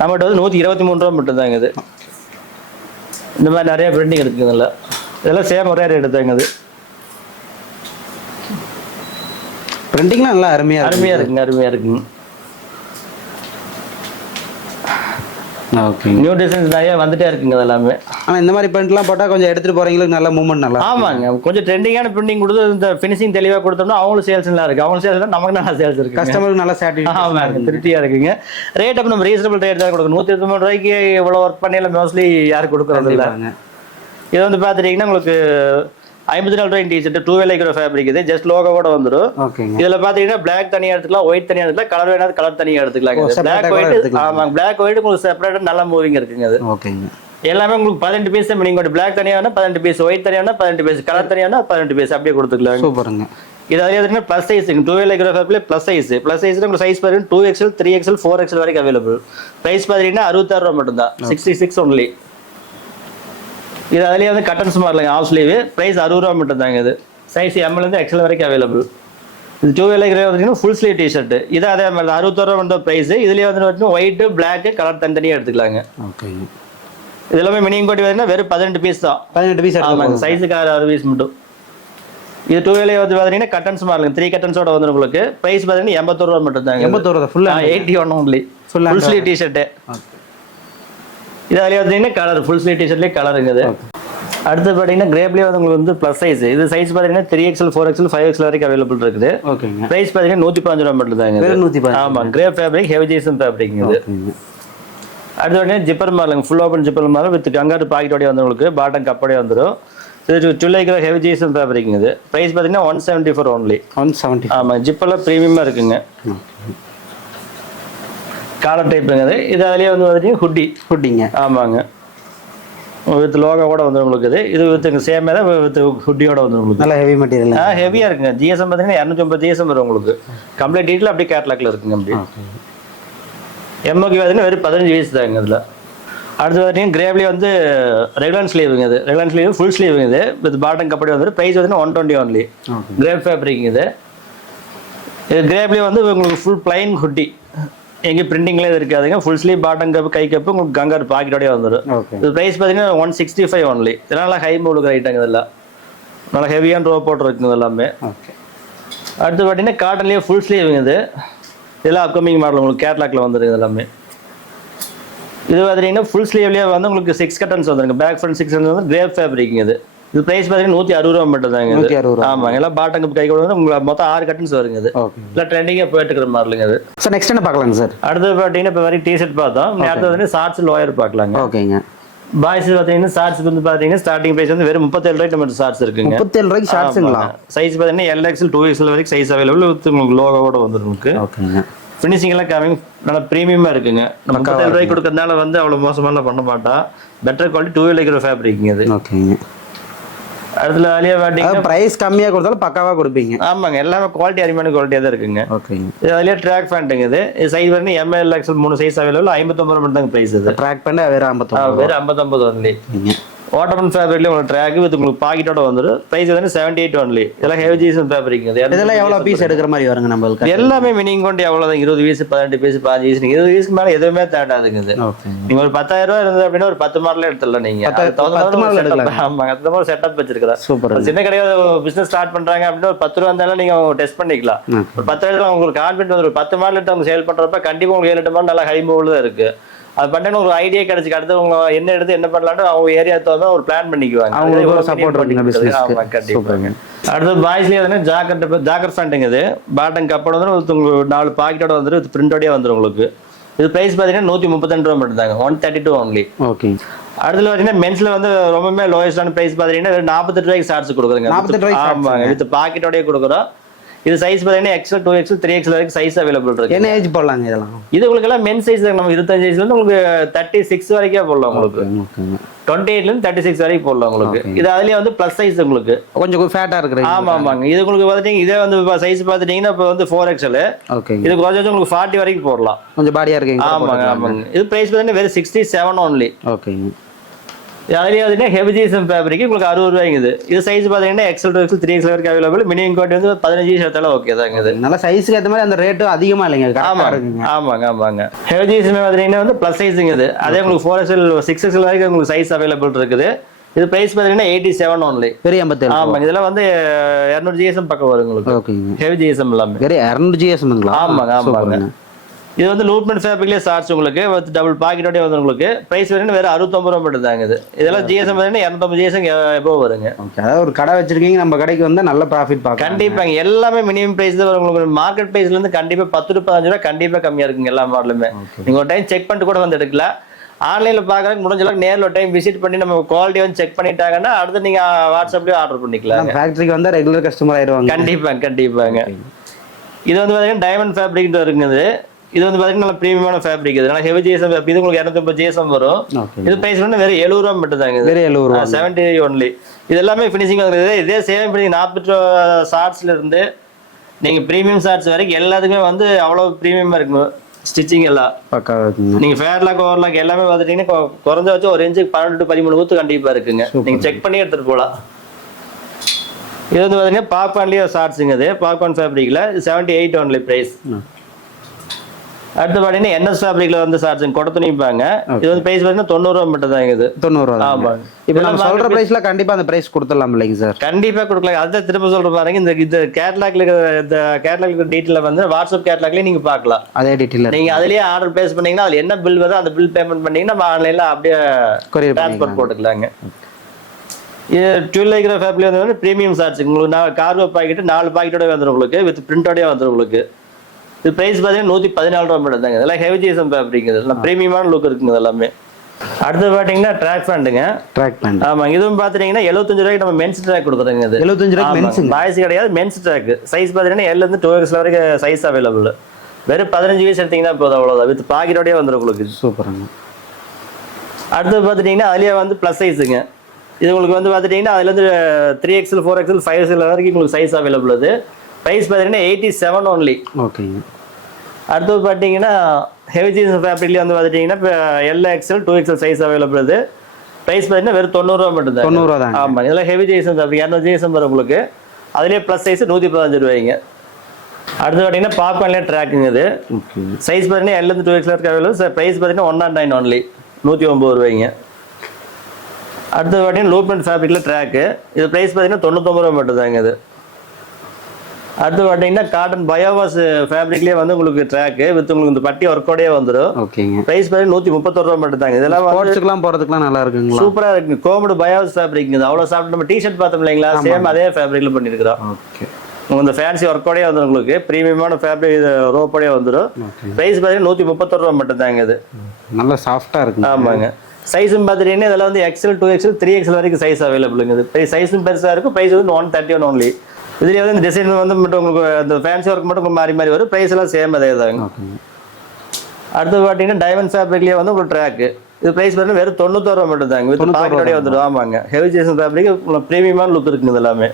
நம்மகிட்ட வந்து 123 ரூபா மட்டும்தாங்க இது. இந்த மாதிரி நிறைய பிரிண்டிங் இருக்குங்க இல்லை, இதெல்லாம் சேம் ஒரே ரேட் தாங்க இது. பிரிண்டிங்லாம் நல்லா அருமையாக இருக்குங்க. ஓகே, நியூ டிசைன்ஸ் நிறைய வந்துட்டே இருக்குங்க எல்லாமே. ஆனால் இந்த மாதிரி பிரிண்ட்லாம் போட்டால் கொஞ்சம் எடுத்துகிட்டு போகிறவங்களுக்கு நல்ல மூவ்மெண்ட் நல்லா. ஆமாங்க, கொஞ்சம் ட்ரெண்டிங்கான பிரிண்டிங் கொடுத்து இந்த ஃபினிஷிங் தெளிவாக கொடுத்தோம்னா அவங்களுக்கு சேல்ஸ் நல்லா இருக்குது. அவங்க சேல்ஸ் நமக்கு நல்லா சேல்ஸ் இருக்குது, கஸ்டமருக்கு நல்லா சாட்டிஸ்ஃபை. ஆமாங்க, திருப்தியாக இருக்குங்க. ரேட் அப்போ நம்ம ரீசனபிள் ரேட் தான் கொடுக்கணும். 123 ரூபாய்க்கு இவ்வளோ ஒர்க் பண்ணியில் மோஸ்ட்லி யாரும் கொடுக்குறது இல்லைங்க. இது வந்து பார்த்துட்டிங்கன்னா உங்களுக்கு 54 ரூபாய் டிஷர்ட் 2 லைக்ரோ ஃபேப்ரிக் இது. ஜஸ்ட் லோகோட வந்துடும். இதுல பாத்தீங்கன்னா பிளாக் தனியா எடுத்துக்கலாம், ஒயிட் தனியா எடுத்துக்கலாம், கலர் வேணாலும் கலர் தனியா எடுத்துக்கலாம். பிளாக் ஒயிட், ஆமாங்க, பிளாக் ஒயிட் உங்களுக்கு செப்பரேட்டா நல்லா மூவிங் இருக்குங்க அது. ஓகேங்க, எல்லாமே உங்களுக்கு 18 பீஸ் நீங்க பிளாக் தனியா 18 பீஸ், ஒயிட் தனியா 18 பீஸ், கலர் தனியா 18 பீஸ் அப்படியே கொடுத்துக்கலாம். சூப்பருங்க. இது அதே plus size 2 லைக்ரோ fabric plus size உங்களுக்கு சைஸ் பாத்தீங்கன்னா 2XL 3XL 4XL வரைக்கும் அவைலபிள். பிரைஸ் பாத்தீங்கன்னா 66 ரூபாய் மட்டும் தான், 66 ஒன்லி. இது அதுலேயே வந்து கட்டன்ஸ் மாடலுங்க, ஆஃப் ஸ்லீவ். ப்ரைஸ் 60 ரூபா மட்டும் தாங்க இது. சைஸ் எம்எல்லேருந்து எக்ஸல் வரைக்கும் அவைலபிள். இது 2 லைக்ரோ பார்த்தீங்கன்னா ஃபுல் ஸ்லீவ் டிஷர்ட். இது அதே மாதிரி 60 ரூபா மட்டும் ப்ரைஸ். இதுலேயே வந்து பார்த்தீங்கன்னா ஒயிட்டு பிளாக் கலர் தனித்தனியாக எடுத்துக்கலாங்க. ஓகே, இது எல்லாமே மினிமம் கோட்டி பார்த்தீங்கன்னா வெறும் 18 பீஸ் தான். 18 பீஸ் ஆமாங்க, சைஸுக்கு 6 பீஸ் மட்டும். இது 2 வந்து பார்த்தீங்கன்னா கட்டன்ஸ் மாடலுங்க, 3 கட்டன்ஸோட வந்து உங்களுக்கு. ப்ரைஸ் பார்த்தீங்கன்னா 81 ரூபா மட்டும் தாங்க. 81 ரூபா ஃபுல்லாக 81 ஒன்லி ஃபுல் ஸ்லீவ் டிஷர்ட்டு. இது அதிலே பார்த்தீங்கன்னா கலர் ஃபுல் ஸ்லீவ் டிஷர்ட்லேயே கலருங்க இது. அடுத்து பார்த்தீங்கன்னா கிரேப்லேயே வந்து உங்களுக்கு வந்து ப்ளஸ் சைஸ். இது சைஸ் பார்த்தீங்கன்னா 3XL 4XL 5XL வரைக்கும் அவைலபிள் இருக்குது. ஓகேங்க, ப்ரைஸ் பார்த்தீங்கன்னா 115 ரூபா மட்டும் தாங்க. 115. ஆமாம், கிரேப் ஃபேப்ரிக் ஹெவி ஜேசன் ஃபேப்ரிக் இது. அடுத்து பார்த்தீங்கன்னா ஜிப்பர் மாடலுங்க, full open zipper model with kangaroo பாக்கெட்டோடய வந்து உங்களுக்கு பாட்டம் கப்போடய வந்துடும். இது 2 லைக்ரோ ஹெவி ஜேசன் ஃபேப்ரிக் இது. ப்ரைஸ் பார்த்தீங்கன்னா 174 ஒன்லி. 170. ஆமாம், ஜிப்பரில் ப்ரீமியமாக இருக்குங்க. காலர் டைப்புங்க அது. இது அதுலேயே வந்து பார்த்தீங்கன்னா ஹுட்டிங்க. ஆமாங்க, வித் லோகோ கூட வந்து உங்களுக்கு இது வித் சேம் தான் வித் ஹுட்டியோட வந்து உங்களுக்கு நல்ல ஹெவி மெட்டீரியல். ஹெவியாக இருக்குங்க. ஜிஎஸ்எம் பார்த்தீங்கன்னா 250 ஜிஎஸ்எம் வரும் உங்களுக்கு. கம்ப்ளீட் டீட்டெயில் அப்படியே கேட்லாக்ல இருக்குங்க. அப்படி எம்ஓக்கு பார்த்தீங்கன்னா வெறும் 15 பீஸ் தாங்க இதில். அடுத்து பார்த்தீங்கன்னா கிரேப்லேயே வந்து ரெகுலர் ஸ்லீவுங்க இது. ரெகுலர் ஸ்லீவ் ஃபுல் ஸ்லீவுங்க இது வித் பாட்டம் கப்படி வந்து ப்ரைஸ் பார்த்தீங்கன்னா 120 ஒன்லி. கிரேப் ஃபேப்ரிக் இது. இது கிரேப்லேயே வந்து உங்களுக்கு ஃபுல் பிளைன் ஹுட்டி, எங்கே பிரிண்டிங்ல இருக்காதுங்க. ஃபுல் ஸ்லீவ் பாட்டம் கப்பு கை கப்பு உங்களுக்கு கங்காரு பாக்கெட்டோடய வந்துடும். இது ப்ரைஸ் பார்த்தீங்கன்னா 165 ஒன்லி. இதெல்லாம் நல்லா ஹை மூலுக்கு ஐட்டங்க, இதெல்லாம் நல்லா ஹெவியான ரோ போட்டு இருக்குங்க எல்லாமே. ஓகே, அடுத்து பார்த்தீங்கன்னா காட்டன்லேயே ஃபுல் ஸ்லீவுங்க இது. இதெல்லாம் அப்கமிங் மாடல் உங்களுக்கு கேட்லாக்ல வந்துருக்கு எல்லாமே. இது பார்த்தீங்கன்னா ஃபுல் ஸ்லீவ்லேயே வந்து உங்களுக்கு 6 கட்டன்ஸ் வந்துருங்க. பேக் ஃப்ரண்ட் 6 கட்டன்ஸ் வந்து கிரேப் ஃபேப்ரிக் இது. இது ப்ரைஸ் பார்த்தீங்கன்னா 160 ரூபா மட்டும் தாங்க. 160 ரூபா. ஆமாங்க, எல்லாம் பாட்டம் கப் கை கூட வந்து உங்களுக்கு மொத்தம் 6 கட்டன்ஸ் வருங்க இது. இல்லை ட்ரெண்டிங்காக போயிட்டு இருக்கிற மாடலுங்க அது. சார் நெக்ஸ்ட் என்ன பார்க்கலாங்க சார்? அடுத்து பார்த்தீங்கன்னா இப்போ வரைக்கும் டிஷர்ட் பார்த்தோம். அடுத்து வந்து ஷார்ட்ஸ் லோயர் பார்க்கலாங்க. ஓகேங்க, பாய்ஸ் பார்த்தீங்கன்னா ஷார்ட்ஸ் வந்து பார்த்தீங்கன்னா ஸ்டார்டிங் ப்ரைஸ் வந்து வெறும் 37 ரூபாய்க்கு நம்ம ஷார்ட்ஸ் இருக்குங்க. 37 ரூபாய்க்கு ஷார்ட்ஸுங்களா? சைஸ் பார்த்தீங்கன்னா LXL 2XL வரைக்கும் சைஸ் அவைலபிள் வித் உங்களுக்கு லோகோட வந்துடும் உங்களுக்கு. ஓகேங்க, ஃபினிஷிங் எல்லாம் கம்மிங் நல்லா ப்ரீமியமாக இருக்குங்க. நம்ம 37 ரூபாய்க்கு கொடுக்கறதுனால வந்து அவ்வளோ மோசமாக பண்ண மாட்டா. பெட்டர் குவாலிட்டி 2 லைக்ரோ ஃபேப்ரிக் இது. ஓகேங்க, அடுத்துல அலியா வாட்டிங்க பிரைஸ் கம்மியா கொடுத்தாலும் பக்காவா கொடுப்பீங்க. ஆமாங்க, எல்லாமே குவாலிட்டி அருமையான குவாலிட்டியா தான் இருக்குங்க. ஓகேங்க, இது அலியா ட்ராக் பேண்ட்ங்க இது. சைஸ் வந்து ML XL 3 சைஸ் அவைலபிள். 59 ரூபாய் மட்டும் தான் பிரைஸ் இது. ட்ராக் பேண்ட் வேற 59 ஒன்லி. ஓட்டமன் ஃபேப்ரிக்ல உங்களுக்கு ட்ராக் வித் உங்களுக்கு பாக்கெட்டோட வந்துடும். பிரைஸ் வந்து 78 ஒன்லி. இதெல்லாம் ஹெவி ஜீசன் ஃபேப்ரிக் இது. இதெல்லாம் எவ்வளவு பீஸ் எடுக்கிற மாதிரி வருங்க நம்மளுக்கு? எல்லாமே மினிமம் கொண்டு எவ்வளவுதான் 20 பீஸ் 18 பீஸ் 15 பீஸ் 20 பீஸ்க்கு மேல எதுவுமே தேடாதுங்க இது. நீங்க ஒரு 10,000 ரூபாய் இருந்தது அப்படின்னா ஒரு 10 மாடல் எடுத்துடலாம் நீங்க. 10 மாடல் எடுக்கலாம். ஆமாங்க, அந்த மாதிரி செட்டப் வச்சிருக்கேன். சூப்பர். சின்ன கடையில பிசினஸ் ஸ்டார்ட் பண்றாங்க அப்படின்னா ஒரு 10 ரூபா இருந்தாலும் நீங்க டெஸ்ட் பண்ணிக்கலாம். ஒரு 10,000 உங்களுக்கு கான்ஃபிடன்ஸ் வந்து ஒரு 10 மாடல் எடுத்து அவங்க சேல் பண்றப்ப கண்டிப்பா உங்களுக்கு 7-8 மாடல் நல்லா ஹை மூவ்ல தான் இருக்கு. அது பண்ண ஒரு ஐடியா கிடைச்சி அடுத்து உங்க என்ன எடுத்து என்ன பண்ணலாம்னு அவங்க ஏரியா தவிர ஒரு பிளான் பண்ணிக்குவாங்க. அவங்க சப்போர்ட் பண்ணுங்க பிசினஸ். ஆமா கண்டிப்பாங்க. அடுத்து பாய்ஸ்லயே வந்து ஜாக்கெட் பேண்ட்ங்க இது. பாட்டம் கப்போட வந்து உங்களுக்கு 4 பாக்கெட்டோட வந்துடும், பிரிண்டோடயே வந்துடும் உங்களுக்கு. இது பிரைஸ் பாத்தீங்கன்னா 132 ரூபாய் மட்டும் தாங்க. 132 ஒன்லி. ஓகே, அடுத்துல பாத்தீங்கன்னா மென்ஸ்ல வந்து ரொம்பவே லோயஸ்டான பிரைஸ் பாத்தீங்கன்னா 48 ரூபாய்க்கு ஷார்ட்ஸ் கொடுக்குறோங்க. 48 ரூபாய்க்கு. ஆமாங்க, வித் பாக்கெட்டோடயே கொடுக்குறோம். இது சைஸ் பார்த்தீங்கன்னா XL 2XL 3XL வரைக்கும் சைஸ் அவைலபிள் இருக்கு. என்ன ஏஜ் போடலாங்க இதெல்லாம்? இது உங்களுக்கு எல்லாம் மென் சைஸ் தான். நம்ம 25 சைஸ்ல இருந்து உங்களுக்கு 36 வரைக்கும் போடலாம் உங்களுக்கு. 28ல இருந்து 36 வரைக்கும் போடலாம் உங்களுக்கு. இது அதுலயே வந்து பிளஸ் சைஸ் உங்களுக்கு கொஞ்சம் ஃபேட்டா இருக்கு. ஆமா ஆமாங்க, இது உங்களுக்கு பாத்தீங்கன்னா இதே வந்து சைஸ் பாத்துட்டீங்கன்னா இப்போ வந்து 4XL. ஓகே, இது கொஞ்சம் உங்களுக்கு 40 வரைக்கும் போடலாம். கொஞ்சம் பாடியா இருக்கு. ஆமாங்க ஆமாங்க. இது பிரைஸ் பாத்தீங்கன்னா வெறும் 67 ஒன்லி. ஓகே, அதுலேயே பார்த்தீங்கன்னா ஹெவி ஜிஎஸ்எம் ஃபேப்ரிக் உங்களுக்கு 60 ரூபாய்ங்குது. இது சைஸ் பார்த்தீங்கன்னா எக்ஸல் 2 எக்ஸல் 3 எக்ஸல் வரைக்கும் அவைலபிள். மினிமம் குவாலிட்டி வந்து 15 சேர்த்தாலும் ஓகே தாங்க. இது நல்ல சைஸுக்கு ஏற்ற மாதிரி அந்த ரேட்டும் அதிகமாக இல்லைங்க. ஆமாங்க. ஹெவி ஜிஎஸ்எம் பார்த்தீங்கன்னா வந்து ப்ளஸ் சைஸுங்க. இது அதே உங்களுக்கு 4 எக்ஸல் 6 எக்ஸல் வரைக்கும் உங்களுக்கு சைஸ் அவைலபிள் இருக்குது. இது பிரைஸ் பார்த்தீங்கன்னா 87 ஒன்லி. வெறும் 87. ஆமாங்க. இதெல்லாம் வந்து 200 ஜிஎஸ்எம் பக்கம் வரும் உங்களுக்கு. ஓகேங்க. ஹெவி ஜிஎஸ்எம் எல்லாமே வெறும் 200 ஜிஎஸ்எம்ங்களா? ஆமாங்க. இது வந்து லூட்மெண்ட் ஃபேப்ரிக்லேயே ஸ்டார்ட்ஸ் உங்களுக்கு டபுள் பாக்கெட்டோடய வந்து உங்களுக்கு பிரைஸ் வேணும் வேறு 69 ரூபா மட்டும் தாங்க. இது இதெல்லாம் ஜிஎஸ்எம் பார்த்தீங்கன்னா 250 ஜிஎஸ்எம் எப்போ வருங்க. ஓகே, அதாவது ஒரு கடை வச்சிருக்கீங்க, நம்ம கடைக்கு வந்து நல்ல ப்ராஃபிட் பார்க்கலாம். கண்டிப்பாங்க. எல்லாமே மினிமம் பிரைஸ் தான் வரும் உங்களுக்கு. மார்க்கெட் பிரைஸ்லேருந்து கண்டிப்பாக 10 to 15 ரூபா கண்டிப்பாக கம்மியாக இருக்குங்க எல்லா மாடலுமே. நீங்கள் ஒரு டைம் செக் பண்ணிட்டு கூட வந்து எடுக்கலாம். ஆன்லைனில் பார்க்குறதுக்கு முடிஞ்ச அளவுக்கு நேரில் ஒரு டைம் விசிட் பண்ணி நம்ம குவாலிட்டி வந்து செக் பண்ணிட்டாங்கன்னா அடுத்து நீங்கள் வாட்ஸ்அப்லேயே ஆர்டர் பண்ணிக்கலாம். ஃபேக்ட்ரிக்கு வந்து ரெகுலர் கஸ்டமர் ஆயிடுவாங்க. கண்டிப்பாங்க. இது வந்து பார்த்தீங்கன்னா டைமண்ட் ஃபேப்ரிக் இருக்குது. இது வந்து பார்த்தீங்கன்னா நல்ல ப்ரீமியமான ஃபேப்ரிக். இது நல்லா ஹெவி ஜிஎஸ்எம். இது உங்களுக்கு 250 ஜிஎஸ்எம் வரும். இது பிரைஸ் வந்து வெறும் 70 ரூபா மட்டும் தாங்க. வெறும் 70 ரூபா. 70 ஒன்லி. இது எல்லாமே ஃபினிஷிங் வந்துருக்குது. இதே சேம் பண்ணி 40 ஷார்ட்ஸ்ல இருந்து நீங்கள் ப்ரீமியம் ஷார்ட்ஸ் வரைக்கும் எல்லாத்துக்குமே வந்து அவ்வளோ ப்ரீமியமாக இருக்கும். ஸ்டிச்சிங் எல்லாம் பக்கா இருக்குங்க. நீங்கள் ஃபேர்லாக் ஓவர்லாக் எல்லாமே பார்த்துட்டீங்கன்னா குறைஞ்ச வச்சு ஒரு இன்ச்சுக்கு 12 to 13 ஊத்து கண்டிப்பாக இருக்குங்க. நீங்கள் செக் பண்ணி எடுத்துகிட்டு போகலாம். இது வந்து பார்த்தீங்கன்னா பாப்கார்ன்லேயே ஷார்ட்ஸுங்க. இது பாப்கார்ன் ஃபேப்ரிக்கில் 78 ஒன்லி பிரைஸ். அடுத்து பார்த்தீங்கன்னா என்எஸ் ஃபேப்ரிக்ல வந்து ஷார்ட்ஸ் கொடை துணிப்பாங்க. இது வந்து பிரைஸ் பார்த்தீங்கன்னா 90 ரூபா மட்டும் தான். இது 90 ரூபா. ஆமாங்க. இப்போ நம்ம சொல்ற பிரைஸ்ல கண்டிப்பா அந்த பிரைஸ் கொடுத்துடலாம் இல்லைங்க சார்? கண்டிப்பா கொடுக்கலாம். அதுதான் திரும்ப சொல்ற பாருங்க. இந்த கேட்டலாக்ல இந்த கேட்டலாக் டீட்டெயில் வந்து வாட்ஸ்அப் கேட்டலாக்லயே நீங்க பார்க்கலாம். அதே டீட்டெயில் நீங்க அதுலயே ஆர்டர் பிளேஸ் பண்ணீங்கன்னா அதுல என்ன பில் வருதோ அந்த பில் பேமெண்ட் பண்ணீங்கன்னா நம்ம ஆன்லைன்ல அப்படியே ட்ரான்ஸ்ஃபர் போட்டுக்கலாங்க. இது 12 லைக்ரா ஃபேப்ரிக் வந்து ப்ரீமியம் ஷார்ட்ஸ் உங்களுக்கு கார்கோ பாக்கெட் 4 பாக்கெட்டோட வந்துடும் உங்களுக்கு. வித் பிரிண்டோடய வந்துடும் உங்களுக்கு. இது பிரைஸ் பார்த்தீங்கன்னா 114 ரூபா மட்டும் தாங்க. இதெல்லாம் ஹெவி ஜிஎஸ்எம் ஃபேப்ரிக். இதெல்லாம் ப்ரீமியமான லுக் இருக்குங்க எல்லாமே. அடுத்து பார்த்தீங்கன்னா ட்ராக் பேண்ட்டுங்க. Track pant. ஆமாங்க. இதுவும் பார்த்தீங்கன்னா 75 ரூபாய்க்கு நம்ம மென்ஸ் ட்ராக் கொடுக்குறோங்க. இது 75 ரூபாய்க்கு மென்ஸ். பாய்ஸ் கிடையாது, மென்ஸ் ட்ராக். சைஸ் பார்த்தீங்கன்னா L இருந்து 2X வரைக்கும் சைஸ் அவைலபிள். வெறும் 15 பீஸ் எடுத்தீங்கன்னா போதும், அவ்வளோதான். வித் பாக்கெட்டோடய வந்துடும் உங்களுக்கு. சூப்பருங்க. அடுத்து பார்த்துட்டிங்கன்னா அதுலேயே வந்து ப்ளஸ் சைஸுங்க. இது உங்களுக்கு வந்து பார்த்துட்டிங்கன்னா அதுலேருந்து 3XL 4XL 5XL வரைக்கும் உங்களுக்கு சைஸ் அவைலபிள். அது ப்ரைஸ் பார்த்தீங்கன்னா 87 ஒன்லி. ஓகேங்க. அடுத்து பார்த்தீங்கன்னா ஹெவி ஜீன்ஸ் ஃபேப்ரிக்லேயே வந்து பார்த்துட்டிங்கன்னா இப்போ LXL 2XL சைஸ் அவைலபிள். அது ப்ரைஸ் பார்த்தீங்கன்னா வெறும் 90 ரூபா மட்டும் தான். 90 ரூபா தான். ஆமாம். இதெல்லாம் ஹெவி ஜீன்ஸ் ஃபேப்ரிக் 200 ஜீன்ஸ் வரும் உங்களுக்கு. அதுலேயே ப்ளஸ் சைஸ் 115 ரூபாய்ங்க. அடுத்து பார்த்தீங்கன்னா பாப்கார்ன்லேயே ட்ராக்குங்க. இது சைஸ் பார்த்தீங்கன்னா L இருந்து 2XL வரைக்கும் அவைலபிள். ப்ரைஸ் பார்த்தீங்கன்னா 109 ஒன்லி, 109 ரூபாய்ங்க. அடுத்து பார்த்தீங்கன்னா லூப்மெண்ட் ஃபேப்ரிக்கில் ட்ராக்கு. இது ப்ரைஸ் பார்த்தீங்கன்னா 99 ரூபா மட்டும் தாங்க. இது அடுத்து பார்த்தீங்கன்னா காட்டன் பயோவாஸ் ஃபேப்ரிக்லேயே வந்து உங்களுக்கு ட்ராக்கு வித் உங்களுக்கு இந்த பட்டி ஒர்க்கோடயே வந்துடும். ஓகேங்க. ப்ரைஸ் பார்த்தீங்கன்னா 131 ரூபா மட்டும் தாங்க. இதெல்லாம் ஸ்போர்ட்ஸ்க்குலாம் போகிறதுக்குலாம் நல்லா இருக்குங்க. சூப்பராக இருக்குங்க. கோமடு பயோவாஸ் ஃபேப்ரிக். இது அவ்வளோ சாப்பிட்டு நம்ம டிஷர்ட் பார்த்தோம் இல்லைங்களா, சேம் அதே ஃபேப்ரிக்கில் பண்ணியிருக்கிறோம். ஓகே. உங்களுக்கு இந்த ஃபேன்சி ஒர்க்கோடயே வந்துடும். உங்களுக்கு ப்ரீமியமான ஃபேப்ரிக் ரோப்போடயே வந்துடும். ப்ரைஸ் பார்த்தீங்கன்னா 131 ரூபா மட்டும் தாங்க. இது நல்லா சாஃப்டாக இருக்குங்க. ஆமாங்க. சைஸும் பார்த்துட்டீங்கன்னா இதில் வந்து XL 2XL 3XL வரைக்கும் சைஸ் அவைலபிளுங்க. இது சைஸும் பெருசாக இருக்கும். ப்ரைஸ் வந்து 131 ஒன்லி. இதுலேயே வந்து இந்த டிசைன் வந்து மட்டும் உங்களுக்கு இந்த ஃபேன்சி ஒர்க் மட்டும் மாறி மாறி வரும். ப்ரைஸ் எல்லாம் சேம் அதே தாங்க. அடுத்து பார்த்தீங்கன்னா டைமண்ட் ஃபேப்ரிக்லேயே வந்து உங்களுக்கு ட்ராக்கு. இது ப்ரைஸ் பார்த்தீங்கன்னா வெறும் 91 ரூபா மட்டும் தாங்க. வித் பாக்கெட்டோடய வந்துடும். ஆமாங்க. ஹெவி ஜீன்ஸ் ஃபேப்ரிக் ப்ரீமியமான லுக் இருக்குங்க இது எல்லாமே.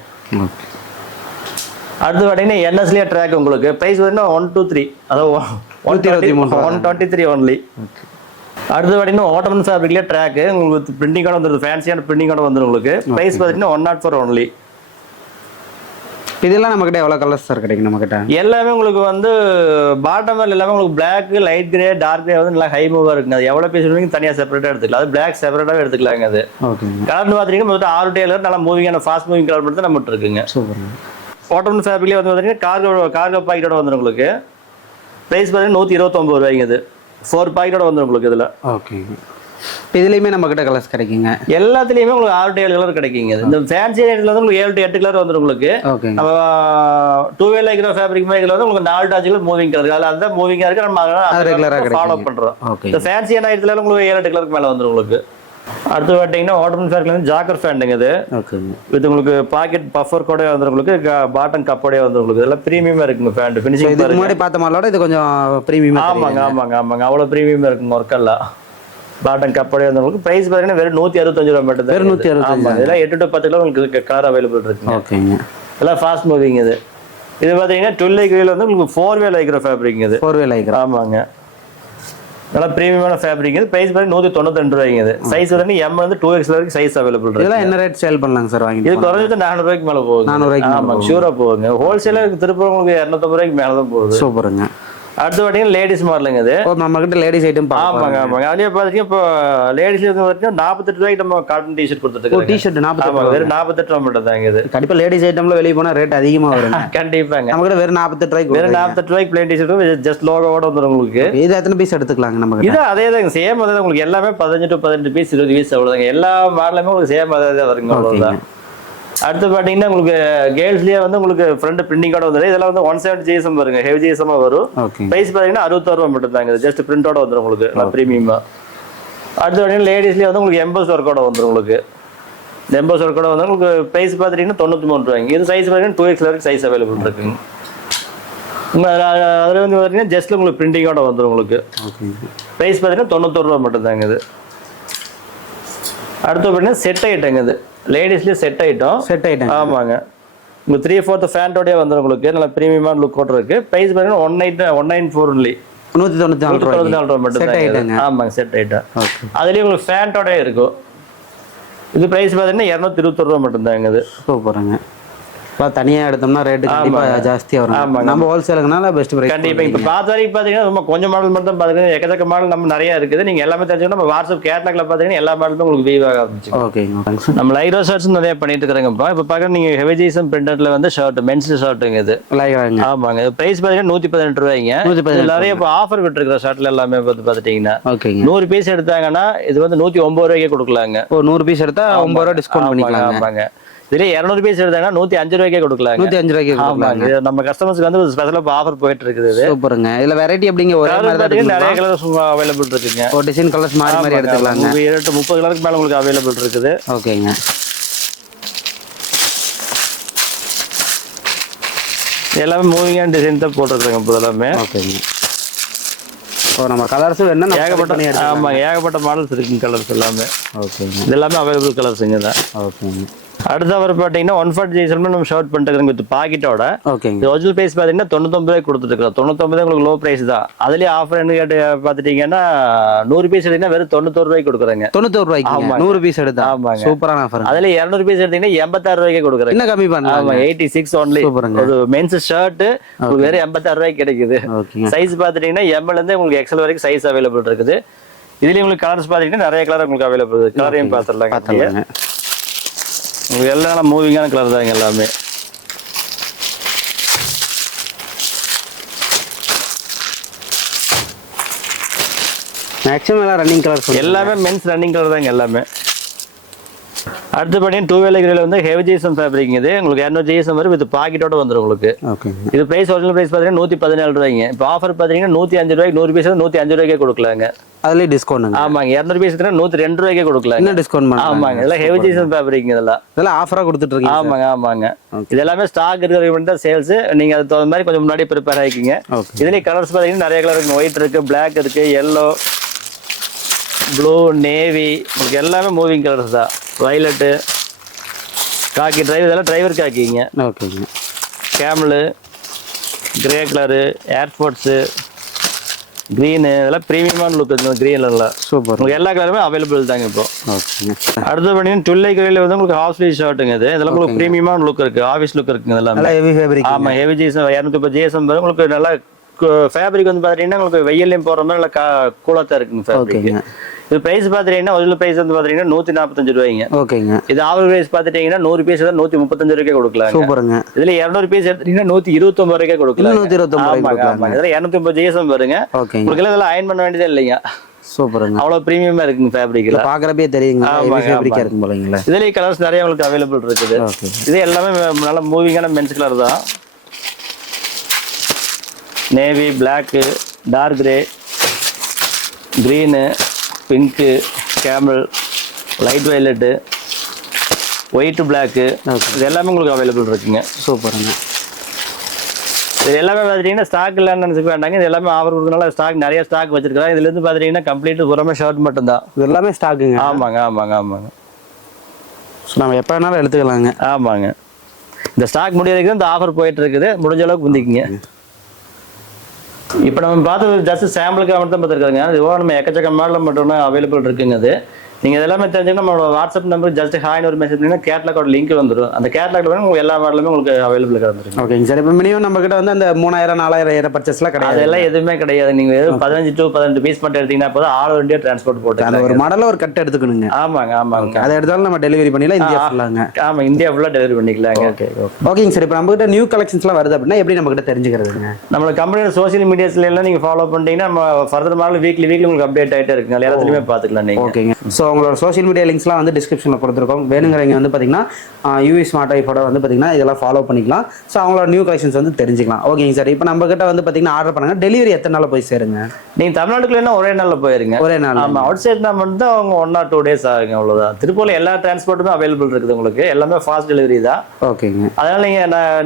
அடுத்து பார்த்தீங்கன்னா NSலேயே ட்ராக் உங்களுக்கு. ப்ரைஸ் பார்த்தீங்கன்னா 123, அதாவது 123 ஒன்லி. அடுத்து பார்த்தீங்கன்னா ஆட்டோமன் ஃபேப்ரிக்லேயே ட்ராக்கு உங்களுக்கு பிரிண்டிங்கோட வந்துடும். ஃபேன்சியான பிரிண்டிங்கோட வந்துடும் உங்களுக்கு. ப்ரைஸ் பார்த்தீங்கன்னா 104 ஒன்லி. இதெல்லாம் நம்மகிட்ட எவ்வளோ கலர்ஸ் சார் கிடைக்கும்? நம்மகிட்ட எல்லாமே உங்களுக்கு வந்து பாட்டம் எல்லாமே உங்களுக்கு black, light grey, dark grey வந்து நல்லா ஹை மூவாக இருக்குங்க. அது எவ்வளோ பீஸ் வேணும் தனியாக செப்பரேட்டாக எடுத்துக்கலாம். அது பிளாக் செப்பரேட்டாக எடுத்துக்கலாங்க. அது கலர்னு பார்த்தீங்கன்னா மொத்தம் 6 டேலர் நல்லா மூவிங்கான ஃபாஸ்ட் மூவிங் கலர் மட்டும் தான் நம்மகிட்ட இருக்குங்க. சூப்பர். ஆட்டோமன் ஃபேப்ரிக்லேயே வந்து பார்த்தீங்கன்னா கார்கோ பாக்கெட்டோட வந்துடும் உங்களுக்கு. ப்ரைஸ் பார்த்தீங்கன்னா 129 ரூபாய்ங்க. இது 4 பாக்கெட்டோட வந்துடும் உங்களுக்கு. இதில் ஓகேங்க. இதுலயுமே நம்ம கிட்ட கலர்ஸ் கிடைக்குங்க. எல்லாத்துலயுமே உங்களுக்கு 6 to 7 கலர் கிடைக்குங்க. இந்த ஃபேன்சி ரேட்ல வந்து உங்களுக்கு 7 to 8 கலர் வந்துடும் உங்களுக்கு. நம்ம 2 லைக்ரா ஃபேப்ரிக் மேல வந்து உங்களுக்கு 4 to 5 கலர் மூவிங் கலர். அதுதான் மூவிங்கா இருக்கு. நம்ம ரெகுலரா ஃபாலோ பண்றோம். இந்த ஃபேன்சியான ஐட்டத்துல உங்களுக்கு 7 to 8 கலருக்கு மேல வந்துடும் உங்களுக்கு. அடுத்து பார்த்தீங்கன்னா ஆட்டோமன் ஃபேப்ரிக்ல வந்து ஜாக்கர் ஃபேண்டுங்க. இது இது உங்களுக்கு பாக்கெட் பஃபர் கூட வந்துடும் உங்களுக்கு. பாட்டம் கப்போடய வந்துடும் உங்களுக்கு. இதெல்லாம் ப்ரீமியமா இருக்குங்க. ஃபேண்ட் ஃபினிஷிங் இதுக்கு முன்னாடி பார்த்த மாலோட இது கொஞ்சம் ப்ரீமியம். ஆமாங்க. அவ்வளவு ப்ரீமியமா இருக்குங்க ஒர்க் எல்லாம். பாட்டம் கப்போடய வந்து உங்களுக்கு. பிரைஸ் பார்த்தீங்கன்னா வெறும் 165 ரூபா மட்டும் தான். வெறும் 165. இதெல்லாம் 8 to 10 கிலோ உங்களுக்கு கலர் அவைலபிள் இருக்குங்க. ஓகேங்க. இதெல்லாம் ஃபாஸ்ட் மூவிங். இது பார்த்தீங்கன்னா 12 லைக்ரா வந்து உங்களுக்கு 4 வே லைக்ரா ஃபேப்ரிக். இது 4 வே லைக்ரா. ஆமாங்க. நல்லா பிரீமியமான ஃபேப்ரிக் இது. பிரைஸ் பாத்தீங்கன்னா 192 ரூபாய்ங்க இது. சைஸ் வந்து M வந்து 2XL வரைக்கும் சைஸ் அவைலபிள் இருக்கு. இதெல்லாம் என்ன ரேட் சேல் பண்ணலாங்க சார் வாங்கி? இது குறைஞ்சது 400 ரூபாய்க்கு மேல போகுது. 400 ரூபாய்க்கு ஆமா ஷூரா போகுங்க. ஹோல்சேலர் திருப்பூர் உங்களுக்கு 250 ரூபாய்க்கு மேல தான் போகுது. சூப்பருங்க. அடுத்து பாத்தீங்கன்னா லேடிஸ் மாடலுங்க இது. நம்ம கிட்ட லேடிஸ் ஐட்டம் ஆமாங்க ஆமாங்க. அதுலயே பாத்தீங்கன்னா இப்போ லேடிஸ் வரைக்கும் 48 ரூபாய்க்கு நம்ம காட்டன் டிஷர்ட் கொடுத்துட்டு இருக்கோம். டிஷர்ட் 48 வெறும் 48 ரூபாய் மட்டும் தாங்க இது. கண்டிப்பா லேடிஸ் ஐட்டம்ல வெளிய போனா ரேட் அதிகமா வரும். கண்டிப்பாங்க. நம்ம கிட்ட வெறும் 48 ரூபாய்க்கு வெறும் 48 ரூபாய்க்கு பிளைன் டிஷர்ட் ஜஸ்ட் லோகோவோட வந்துரும் உங்களுக்கு. இது எத்தனை பீஸ் எடுத்துக்கலாங்க நம்ம கிட்ட? இது அதேதாங்க சேம் அதே உங்களுக்கு எல்லாமே 15 to 18 பீஸ் 20 பீஸ் அவ்வளவுதாங்க. எல்லா மாடலுமே உங்களுக்கு சேம் அதே வருங்க அவ்வளவுதான். அடுத்து பாத்தீங்கன்னா உங்களுக்கு கேர்ள்ஸ்லயே வந்து உங்களுக்கு ஃப்ரண்ட் பிரிண்டிங்கோட வந்துடும். இதெல்லாம் வந்து 170 GSM வருங்க. ஹெவி GSM வரும். பிரைஸ் பாத்தீங்கன்னா 66 ரூபாய் மட்டும் தாங்க. ஜஸ்ட் பிரிண்டோட வந்துடும் உங்களுக்கு பிரீமியமா. அடுத்து பாத்தீங்கன்னா லேடிஸ்லயே வந்து உங்களுக்கு எம்போஸ் ஒர்க்கோட வந்துடும் உங்களுக்கு. இந்த எம்போஸ் ஒர்க்கோட வந்து உங்களுக்கு பிரைஸ் பாத்தீங்கன்னா 93 ரூபாய்ங்க. இது சைஸ் பாத்தீங்கன்னா 2XL வரைக்கும் சைஸ் அவைலபிள் இருக்குங்க. அதுல வந்து பாத்தீங்கன்னா ஜஸ்ட் உங்களுக்கு பிரிண்டிங்கோட வந்துடும் உங்களுக்கு. பிரைஸ் பாத்தீங்கன்னா 91 ரூபாய் மட்டும் தாங்க இது. அடுத்து பாத்தீங்கன்னா செட் ஐட்டங்க இது. லேடிஸ்லயே செட் ஐட்டம். ஆமாங்க. உங்களுக்கு 3/4 ஃபேண்டோடயே வந்துடும் உங்களுக்கு. நல்ல பிரீமியமான லுக் கோட் இருக்கு. பிரைஸ் பாத்தீங்கன்னா 194 only. 194 ரூபாய் மட்டும் தான். ஆமாங்க செட் ஐட்டம். அதுலயே உங்களுக்கு ஃபேண்டோட இருக்கும். இது பிரைஸ் பாத்தீங்கன்னா 221 ரூபாய் மட்டும் தாங்க இது. சூப்பருங்க. தனியா எடுத்தோம்னா ரேட் கண்டிப்பா ஜாஸ்தியா வரும். நம்ம ஹோல்சேலுக்குனால பெஸ்ட் பிரைஸ். கண்டிப்பா இப்ப பார்த்த வரைக்கும் பாத்தீங்கன்னா ரொம்ப கொஞ்சம் மாடல் மட்டும் தான் பாத்தீங்கன்னா எக்கச்சக்க மாடல் நம்ம நிறைய இருக்குது. நீங்க எல்லாமே தெரிஞ்சுக்கணும். நம்ம வாட்ஸ்அப் கேட்டலாக்ல பாத்தீங்கன்னா எல்லா மாடலுமே உங்களுக்கு வீவாக ஆரம்பிச்சு. ஓகேங்க. நம்ம லைரோ ஷர்ட்ஸ் நிறைய பண்ணிட்டு இருக்காங்க. இப்ப பாக்க நீங்க ஹெவி ஜீசம் பிரிண்டட்ல வந்து ஷர்ட் மென்ஸ் ஷர்ட்டுங்க இது. ஆமாங்க. பிரைஸ் பாத்தீங்கன்னா 118 ரூபாய்ங்க. நிறைய இப்ப ஆஃபர் விட்டு இருக்கிற ஷர்ட்ல எல்லாமே பாத்துட்டீங்கன்னா 100 பீஸ் எடுத்தாங்கன்னா இது வந்து 109 ரூபாய்க்கு கொடுக்கலாங்க. 100 பீஸ் எடுத்தா 9 ரூபாய் டிஸ்கவுண்ட் பண்ணிக்கலாம். ஆமாங்க. இதுல 200 பீஸ் எடுத்தாங்கன்னா 105 ரூபாய்க்கே கொடுக்கலாம். 105 ரூபாய்க்கு கொடுக்கலாம். நம்ம கஸ்டமர்ஸ்க்கு வந்து ஒரு ஸ்பெஷலா ஆஃபர் போயிட்டு இருக்குது. சூப்பருங்க. இதுல வெரைட்டி அப்படிங்க ஒரே மாதிரி தான் நிறைய கலர்ஸ் அவைலபிள் இருக்குங்க. ஒரு டிசைன் கலர்ஸ் மாறி மாறி எடுத்துக்கலாங்க. 30 கலருக்கு மேல உங்களுக்கு அவைலபிள் இருக்குது. ஓகேங்க. எல்லாமே மூவிங்கான டிசைன் தான் போட்டுருக்காங்க இப்போ எல்லாமே. ஓகேங்க. நம்ம கலர்ஸ் வேணா ஏகப்பட்ட ஏகப்பட்ட மாடல்ஸ் இருக்குங்க கலர்ஸ் எல்லாமே. ஓகேங்க. இது எல்லாமே அவைலபிள் கலர்ஸுங்க தான். ஓகேங்க. அடுத்த வர பாத்தீங்கன்னா 140 GSM நம்ம ஷார்ட் பண்ணிட்டு வித் பாக்கெட்டோட. ஓகேங்க. ஒரிஜினல் பிரைஸ் பாத்தீங்கன்னா 99 ரூபாய்க்கு கொடுத்துட்டு இருக்கோம். 99 உங்களுக்கு லோ பிரைஸ் தான். அதுலயே ஆஃபர் என்ன கேட்டு பாத்துட்டீங்கன்னா 100 பீஸ் எடுத்தீங்கன்னா வெறும் 91 ரூபாய்க்கு கொடுக்குறாங்க. 91 ரூபாய்க்கு 100 பீஸ் எடுத்தா. ஆமாங்க. சூப்பரான ஆஃபர். அதுல 200 பீஸ் எடுத்தீங்கன்னா 86 ரூபாய்க்கு கொடுக்குறாங்க. என்ன கம்மி பண்ணலாம்? ஆமா 86 only. ஒரு மென்ஸ் ஷர்ட் உங்களுக்கு வெறும் 86 ரூபாய்க்கு கிடைக்குது. சைஸ் பாத்துட்டீங்கன்னா M ல இருந்து உங்களுக்கு XL வரைக்கும் சைஸ் அவைலபிள் இருக்குது. இதுல உங்களுக்கு கலர்ஸ் பாத்தீங்கன்னா நிறைய கலர் உங்களுக்கு அவைலபிள் இருக்கு. கலரையும் பாத்துடலாம். உங்களுக்கு எல்லாம் மூவிங்கான கலர் தாங்க எல்லாமே. மேக்ஸிமம் எல்லாம் ரன்னிங் கலர்ஸ். எல்லாமே மென்ஸ் ரன்னிங் கலர் தாங்க எல்லாமே. அடுத்து பாத்தீங்கன்னா 2 கிரேல வந்து ஹெவி ஜிஎஸ்எம் ஃபேப்ரிக் இது. உங்களுக்கு 200 GSM வரும் வித் பாக்கெட்டோட வந்துரும் உங்களுக்கு. இது பிரைஸ் ஒரிஜினல் பிரைஸ் பாத்தீங்கன்னா 114 ரூபாய்ங்க. இப்போ ஆஃபர் பாத்தீங்கன்னா 105 ரூபாய்க்கு 100 பீஸ் 105 ரூபாய்க்கே கொடுக்கலாங்க. அதுலயே டிஸ்கவுண்ட். ஆமாங்க. 200 பீஸ் 102 ரூபாய்க்கே கொடுக்கலாம். என்ன டிஸ்கவுண்ட் பண்ணலாம்? ஆமாங்க. இதெல்லாம் ஹெவி ஜிஎஸ்எம் ஃபேப்ரிக் இதெல்லாம் ஆஃபரா கொடுத்துட்டு இருக்கீங்க. ஆமாங்க ஆமாங்க. இது எல்லாமே ஸ்டாக் இருக்கிற தான் சேல்ஸ். நீங்க அது தகுந்த மாதிரி கொஞ்சம் முன்னாடி ப்ரிப்பேர் ஆகிக்கிங்க. இதுலயே கலர்ஸ் பாத்தீங்கன்னா நிறைய கலர் இருக்கு. ஒயிட் இருக்கு, பிளாக் இருக்கு, yellow, ப்ளூ, நேவி, உங்களுக்கு எல்லாமே மூவிங் கலர்ஸ் தான். வயலட்டு, காக்கி டிரைவர், இதெல்லாம் டிரைவர் காக்கிங்க. ஓகேங்க. கேமலு, கிரே கலரு, ஏர்ஃபோர்ட்ஸு, க்ரீனு, இதெல்லாம் ப்ரீமியமான லுக் இருக்குது. க்ரீன்லாம் சூப்பர். உங்களுக்கு எல்லா கலருமே அவைலபிள் தாங்க இப்போ. ஓகேங்க. அடுத்து பார்த்தீங்கன்னா 12 கிரேல வந்து உங்களுக்கு ஹாஃப் ஸ்லீவ் ஷர்ட்டுங்க இது. இதெல்லாம் உங்களுக்கு ப்ரீமியமான லுக் இருக்குது. ஆஃபீஸ் லுக் இருக்குங்க இதெல்லாம். Heavy fabric. ஆமாம் ஹெவி GSM 250 GSM வரும் உங்களுக்கு. நல்லா ஃபேப்ரிக் வந்து பார்த்தீங்கன்னா உங்களுக்கு வெயிலையும் போகிற மாதிரி நல்லா கூலாக தான் இருக்குங்க ஃபேப்ரிக். இது பிரைஸ் பாத்துட்டீங்கன்னா ஒரிஜினல் பிரைஸ் வந்து பாத்தீங்கன்னா 145 ரூபாய்ங்க. ஓகேங்க. இது ஆவரேஜ் பிரைஸ் பாத்துட்டீங்கன்னா 100 பீஸ் 135 ரூபாய்க்கு கொடுக்கலாம். சூப்பருங்க. இதுல 200 பீஸ் எடுத்தீங்கன்னா 129 ரூபாய்க்கு கொடுக்கலாம். 129 ரூபாய்க்கு. இதுல 250 GSM வருங்க. உங்களுக்கு இதெல்லாம் அயர்ன் பண்ண வேண்டியதே இல்லைங்க. சூப்பருங்க. அவ்வளவு பிரீமியமா இருக்குங்க ஃபேப்ரிக்ல. பாக்குறப்பே தெரியுங்க ஹெவி ஃபேப்ரிக்கா இருக்கும் போலங்களா. இதுல கலர்ஸ் நிறைய உங்களுக்கு அவைலபிள் இருக்குது. இது எல்லாமே நல்ல மூவிங்கான மென்ஸ் கலர் தான். Navy, black, dark grey, green, pink, camel, light violet, white, black, இது எல்லாமே உங்களுக்கு அவைலபிள் இருக்குங்க. சூப்பருங்க. இது எல்லாமே பார்த்துட்டீங்கன்னா ஸ்டாக் இல்லைன்னு நினச்சிக்க வேண்டாங்க. இது எல்லாமே ஆஃபர் கொடுக்கறனால ஸ்டாக் நிறைய ஸ்டாக் வச்சிருக்காங்க. இதுல இருந்து பார்த்துட்டீங்கன்னா கம்ப்ளீட் பூராமே ஷர்ட் மட்டும் தான். இது எல்லாமே ஸ்டாக்குங்க. ஆமாங்க ஆமாங்க ஆமாங்க. நம்ம எப்போ வேணாலும் எடுத்துக்கலாங்க. ஆமாங்க. இந்த ஸ்டாக் முடியறதுக்கு இந்த ஆஃபர் போயிட்டு இருக்குது. முடிஞ்ச அளவுக்கு குந்திக்குங்க. இப்போ நம்ம பார்த்து ஜஸ்ட் சாம்பிளுக்கு மட்டும் பார்த்துருக்காங்க. இதுவோ நம்ம எக்கச்சக்க மாடல் மட்டும் அவைலபிள் இருக்குங்க. அது நீங்கள் இதெல்லாமே தெரிஞ்சுக்கணும். நம்மளோட வாட்ஸ்அப் நம்பர் ஜஸ்ட் ஹாய்னு ஒரு மெசேஜ் பண்ணிங்கன்னா கேட்லாகோட லிங்க் வந்துடும். அந்த கேட்லாக்ல வந்து உங்களுக்கு எல்லா மாடலுமே உங்களுக்கு அவைலபிள் கிடந்துருக்கு. ஓகேங்க சார். இப்போ மினிமம் நம்ம கிட்ட வந்து அந்த 3000 4000 பர்ச்சேஸ்லாம் கிடையாது. அதெல்லாம் எதுவுமே கிடையாது. நீங்கள் 15 to 18 பீஸ் மட்டும் எடுத்தீங்கன்னா போதும், ஆல் ஓவர் இந்தியா டிரான்ஸ்போர்ட் போட்டு அந்த ஒரு மாடலில் ஒரு கட் எடுத்துக்கணுங்க. ஆமாங்க ஆமாங்க. அதை எடுத்தாலும் நம்ம டெலிவரி பண்ணிடலாம் இந்தியா ஃபுல்லாங்க. ஆமாம், இந்தியா ஃபுல்லாக டெலிவரி பண்ணிக்கலாங்க. ஓகேங்க சார். இப்போ நம்ம கிட்ட நியூ கலெக்ஷன்ஸ்லாம் வருது அப்படின்னா எப்படி நம்ம கிட்ட தெரிஞ்சுக்கிறதுங்க? நம்ம கம்பெனியோட சோஷியல் மீடியாஸ்ல எல்லாம் நீங்கள் ஃபாலோ பண்ணிட்டீங்கன்னா நம்ம ஃபர்தர் மாடல் வீக்லி உங்களுக்கு அப்டேட் ஆகிட்டே இருக்குங்க. எல்லாத்துலையுமே பார்த்துக்கலாம் நீங்கள். ஓகேங்க. ஸோ உங்களோட சோஷியல் மீடியா லிங்க்ஸ்லாம் வந்து டிஸ்கிரிப்ஷனில் கொடுத்துருக்கோம். வேணுங்கிறவங்க வந்து பார்த்தீங்கன்னா யூவி ஸ்மார்ட் ஐஃபோட வந்து பார்த்தீங்கன்னா இதெல்லாம் ஃபாலோ பண்ணிக்கலாம். ஸோ அவங்களோட நியூ கலெக்ஷன்ஸ் வந்து தெரிஞ்சுக்கலாம். ஓகேங்க சார். இப்போ நம்ம கிட்ட வந்து பார்த்தீங்கன்னா ஆர்டர் பண்ணுங்க, டெலிவரி எத்தனை நாள் போய் சேருங்க? நீங்கள் தமிழ்நாட்டுக்குள்ளே ஒரே நாளில் போயிருங்க. ஒரே நாள். ஆமாம், அவுட் சைட்னா மட்டும் அவங்க 1 or 2 days ஆகுங்க, அவ்வளோதான். திருப்பூரில் எல்லா டிரான்ஸ்போர்ட்டுமே அவைலபிள் இருக்குது உங்களுக்கு. எல்லாமே ஃபாஸ்ட் டெலிவரி தான். ஓகேங்க. அதனால்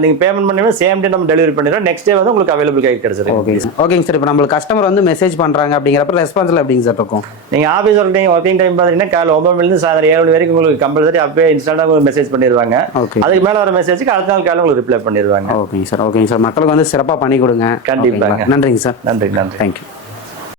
நீங்கள் பேமெண்ட் பண்ணி சேம் டே நம்ம டெலிவரி பண்ணிடுறோம். நெக்ஸ்ட் டே வந்து உங்களுக்கு அவைலபிள் கை கிடைச்சிருக்கு. ஓகேங்க சார். இப்போ நம்மளுக்கு கஸ்டமர் வந்து மெசேஜ் பண்ணுறாங்க அப்படிங்கிறப்ப ரெஸ்பான்ஸில் எப்படிங்க சார் இருக்கும்? நீங்கள் ஆஃபீஸ் ஒர்க்கிங் டைம் பார்த்தீங்கன்னா காலையில் 9 மணிலேருந்து சாயந்தரம் 7 மணி வரைக்கும் உங்களுக்கு கம்பல்சரி அப்பவே இன்ஸ்டாண்டாக உங்களுக்கு மெசேஜ் பண்ணிடுவாங்க. அதுக்கு மேலே வர மெசேஜுக்கு அடுத்த நாள் காலையில் உங்களுக்கு ரிப்ளை பண்ணிடுவாங்க. ஓகேங்க சார். ஓகேங்க சார். மக்களுக்கு வந்து சிறப்பாக பண்ணி கொடுங்க. கண்டிப்பாங்க. நன்றிங்க சார். நன்றி. தேங்க்யூ.